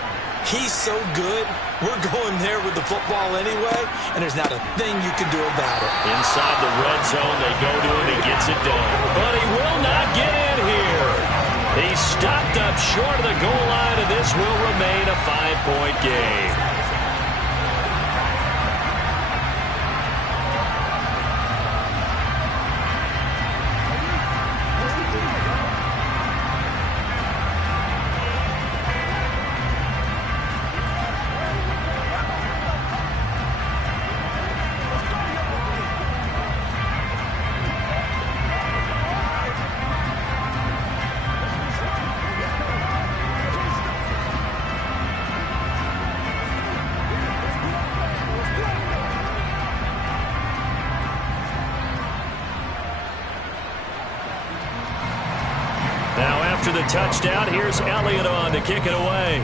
He's so good, we're going there with the football anyway, and there's not a thing you can do about it. Inside the red zone, they go to him, he gets it done. But he will not get in here. He's stopped up short of the goal line, and this will remain a 5-point game. After the touchdown, here's Elliott on to kick it away.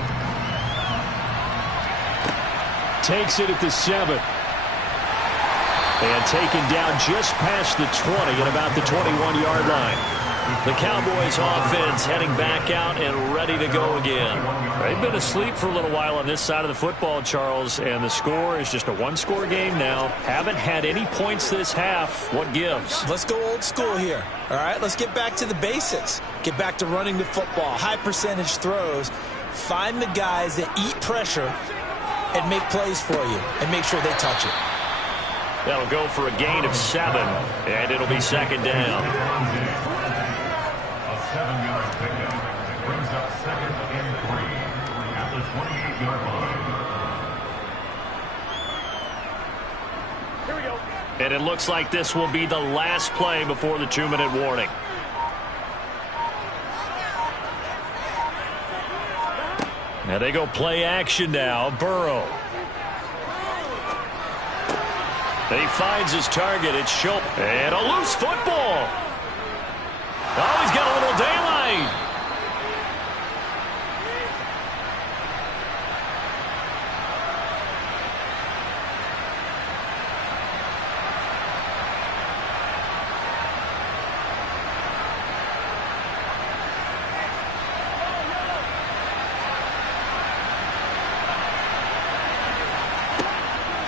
Takes it at the 7. And taken down just past the 20 at about the 21-yard line. The Cowboys offense heading back out and ready to go again. They've been asleep for a little while on this side of the football, Charles, and the score is just a 1-score game now. Haven't had any points this half. What gives? Let's go old school here. All right, let's get back to the basics. Get back to running the football, high percentage throws. Find the guys that eat pressure and make plays for you and make sure they touch it. That'll go for a gain of 7, and it'll be 2nd down. A 7-yard pickup brings up 2nd and 3 at the 28-yard line. Here we go. And it looks like this will be the last play before the 2-minute warning. Now they go play action now. Burrow. He finds his target. It's Schultz. And a loose football. Oh, he's got a little daylight.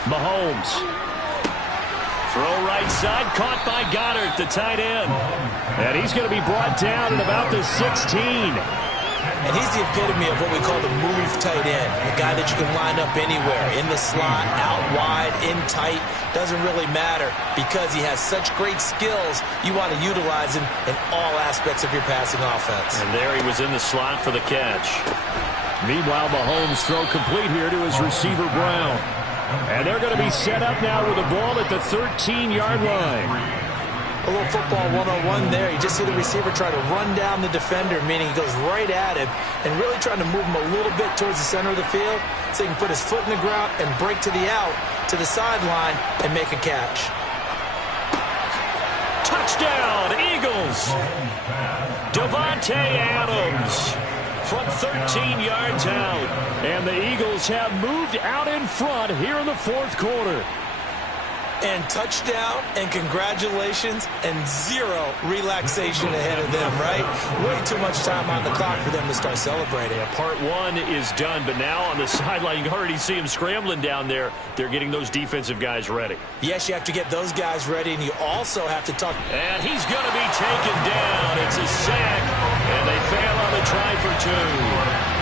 Mahomes. Throw right side, caught by Goddard, the tight end. And he's going to be brought down at about the 16. And he's the epitome of what we call the move tight end. A guy that you can line up anywhere, in the slot, out wide, in tight. Doesn't really matter because he has such great skills. You want to utilize him in all aspects of your passing offense. And there he was in the slot for the catch. Meanwhile, Mahomes throw complete here to his receiver, Brown. And they're going to be set up now with the ball at the 13-yard line. A little football 101 there. You just see the receiver try to run down the defender, meaning he goes right at him and really trying to move him a little bit towards the center of the field so he can put his foot in the ground and break to the out, to the sideline, and make a catch. Touchdown, Eagles! Davante Adams from 13 yards out. And the Eagles have moved out in front here in the fourth quarter. And touchdown, and congratulations, and zero relaxation ahead of them, right? Way too much time on the clock for them to start celebrating. Yeah, part one is done, but now on the sideline, you can already see them scrambling down there. They're getting those defensive guys ready. Yes, you have to get those guys ready, and you also have to talk. And he's going to be taken down. It's a sack, and they fail on the try for two.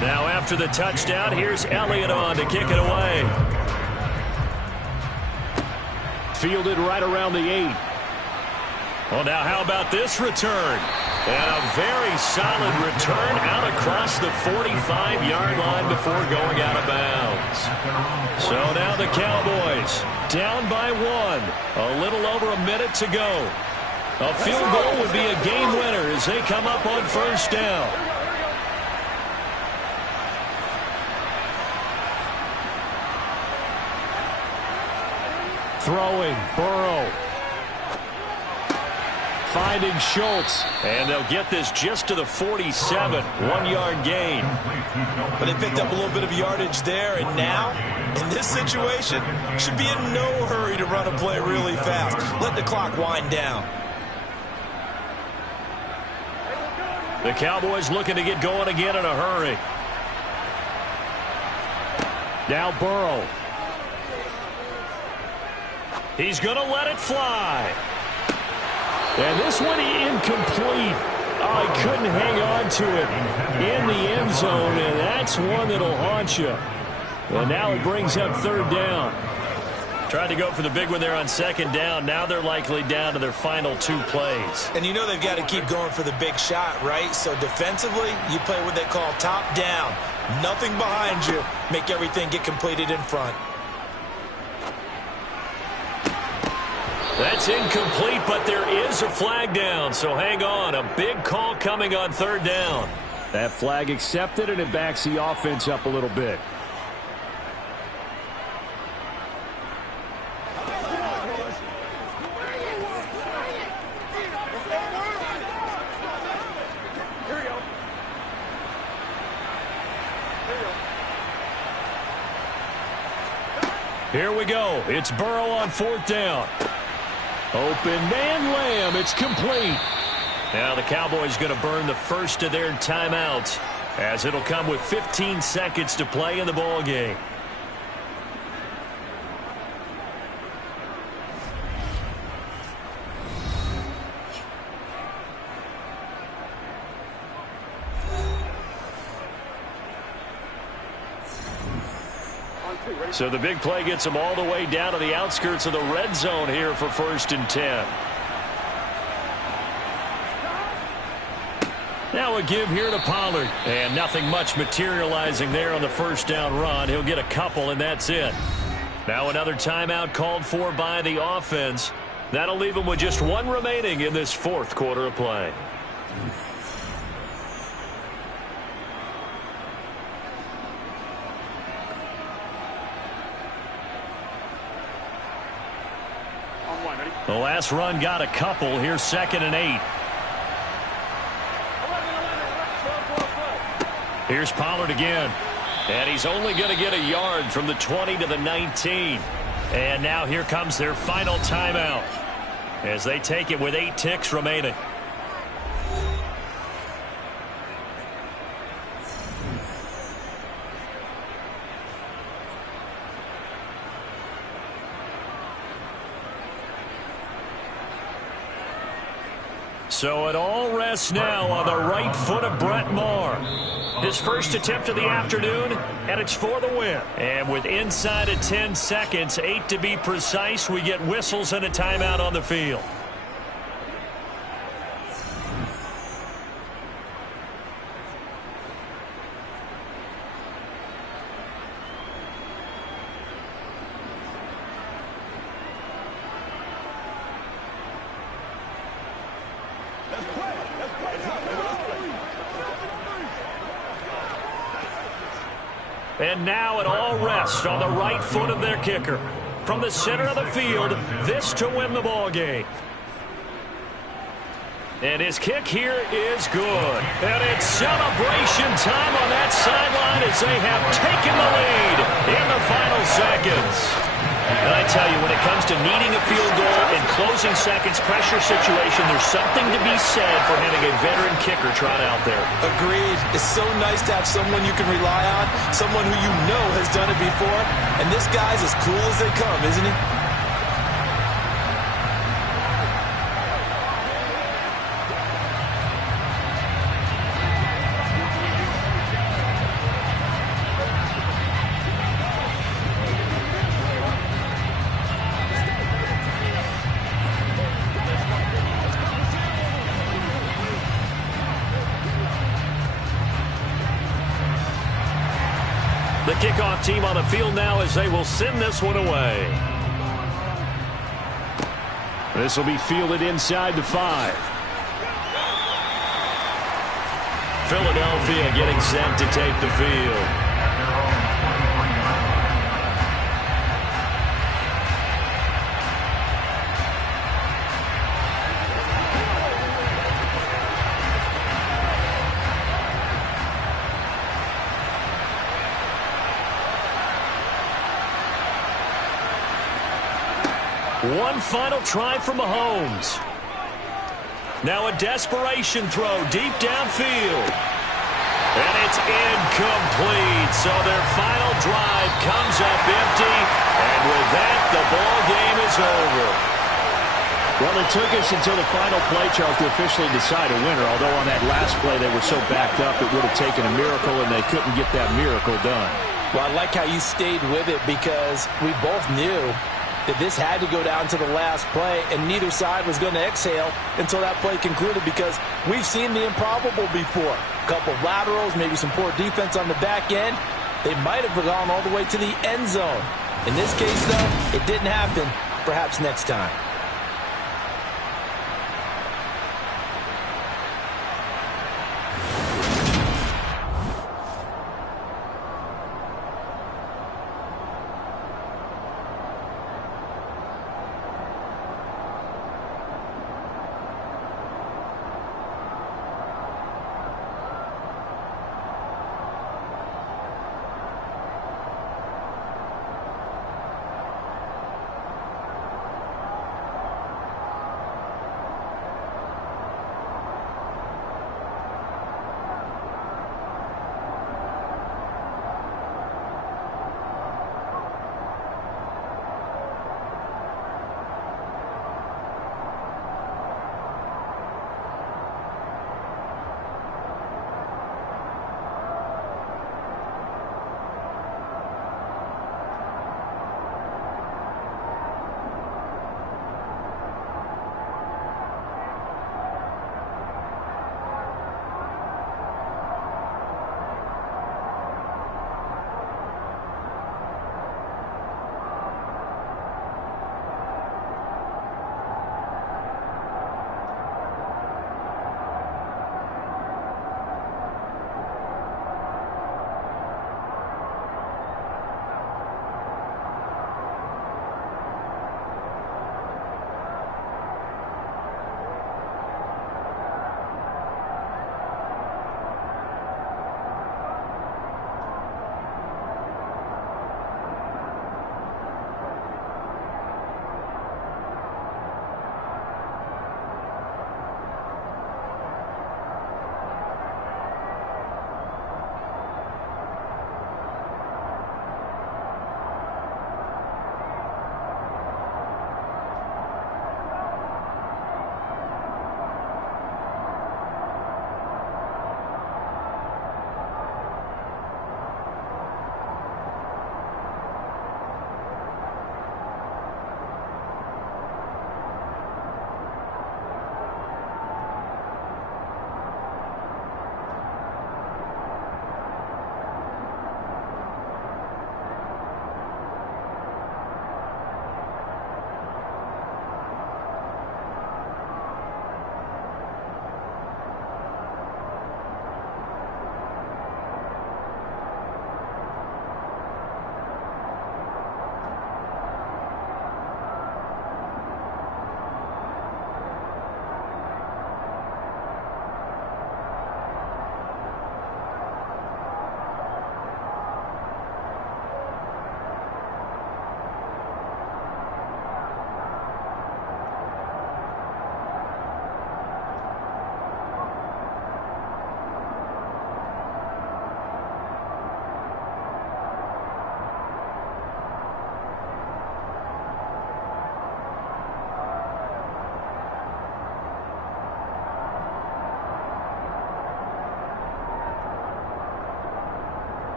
Now after the touchdown, here's Elliott on to kick it away. Fielded right around the 8. Well, now how about this return? And a very solid return out across the 45-yard line before going out of bounds. So now the Cowboys down by 1. A little over a minute to go. A field goal would be a game winner as they come up on first down. Throwing, Burrow. Finding Schultz. And they'll get this just to the 47. 1-yard gain. But they picked up a little bit of yardage there, and now, in this situation, should be in no hurry to run a play really fast. Let the clock wind down. The Cowboys looking to get going again in a hurry. Now Burrow. He's going to let it fly. And this one incomplete. Oh, he couldn't hang on to it in the end zone, and that's one that'll haunt you. And now it brings up third down. Tried to go for the big one there on second down. Now they're likely down to their final 2 plays. And you know they've got to keep going for the big shot, right? So defensively, you play what they call top down. Nothing behind you. Make everything get completed in front. That's incomplete, but there is a flag down, so hang on. A big call coming on third down. That flag accepted, and it backs the offense up a little bit. Here we go. It's Burrow on fourth down. Open man, Lamb. It's complete. Now the Cowboys going to burn the first of their timeouts as it'll come with 15 seconds to play in the ball game. So the big play gets them all the way down to the outskirts of the red zone here for 1st and 10. Now a give here to Pollard. And nothing much materializing there on the first down run. He'll get a couple, and that's it. Now another timeout called for by the offense. That'll leave them with just 1 remaining in this 4th quarter of play. The last run got a couple. Here's 2nd and 8. Here's Pollard again. And he's only going to get a yard from the 20 to the 19. And now here comes their final timeout as they take it with 8 ticks remaining. So it all rests now on the right foot of Brett Maher. His first attempt of the afternoon, and it's for the win. And with inside of 10 seconds, 8 to be precise, we get whistles and a timeout on the field. And now it all rests on the right foot of their kicker. From the center of the field, this to win the ball game. And his kick here is good. And it's celebration time on that sideline as they have taken the lead in the final seconds. And I tell you, when it comes to needing a field goal in closing seconds pressure situation, there's something to be said for having a veteran kicker trot out there. Agreed. It's so nice to have someone you can rely on, someone who you know has done it before. And this guy's as cool as they come, isn't he? The kickoff team on the field now as they will send this one away. This will be fielded inside the 5. Philadelphia getting set to take the field. One final try from Mahomes. Now a desperation throw deep downfield. And it's incomplete. So their final drive comes up empty. And with that, the ball game is over. Well, it took us until the final play, Charles, to officially decide a winner. Although on that last play they were so backed up, it would have taken a miracle, and they couldn't get that miracle done. Well, I like how you stayed with it because we both knew that this had to go down to the last play, and neither side was going to exhale until that play concluded because we've seen the improbable before. A couple of laterals, maybe some poor defense on the back end. They might have gone all the way to the end zone. In this case, though, it didn't happen. Perhaps next time.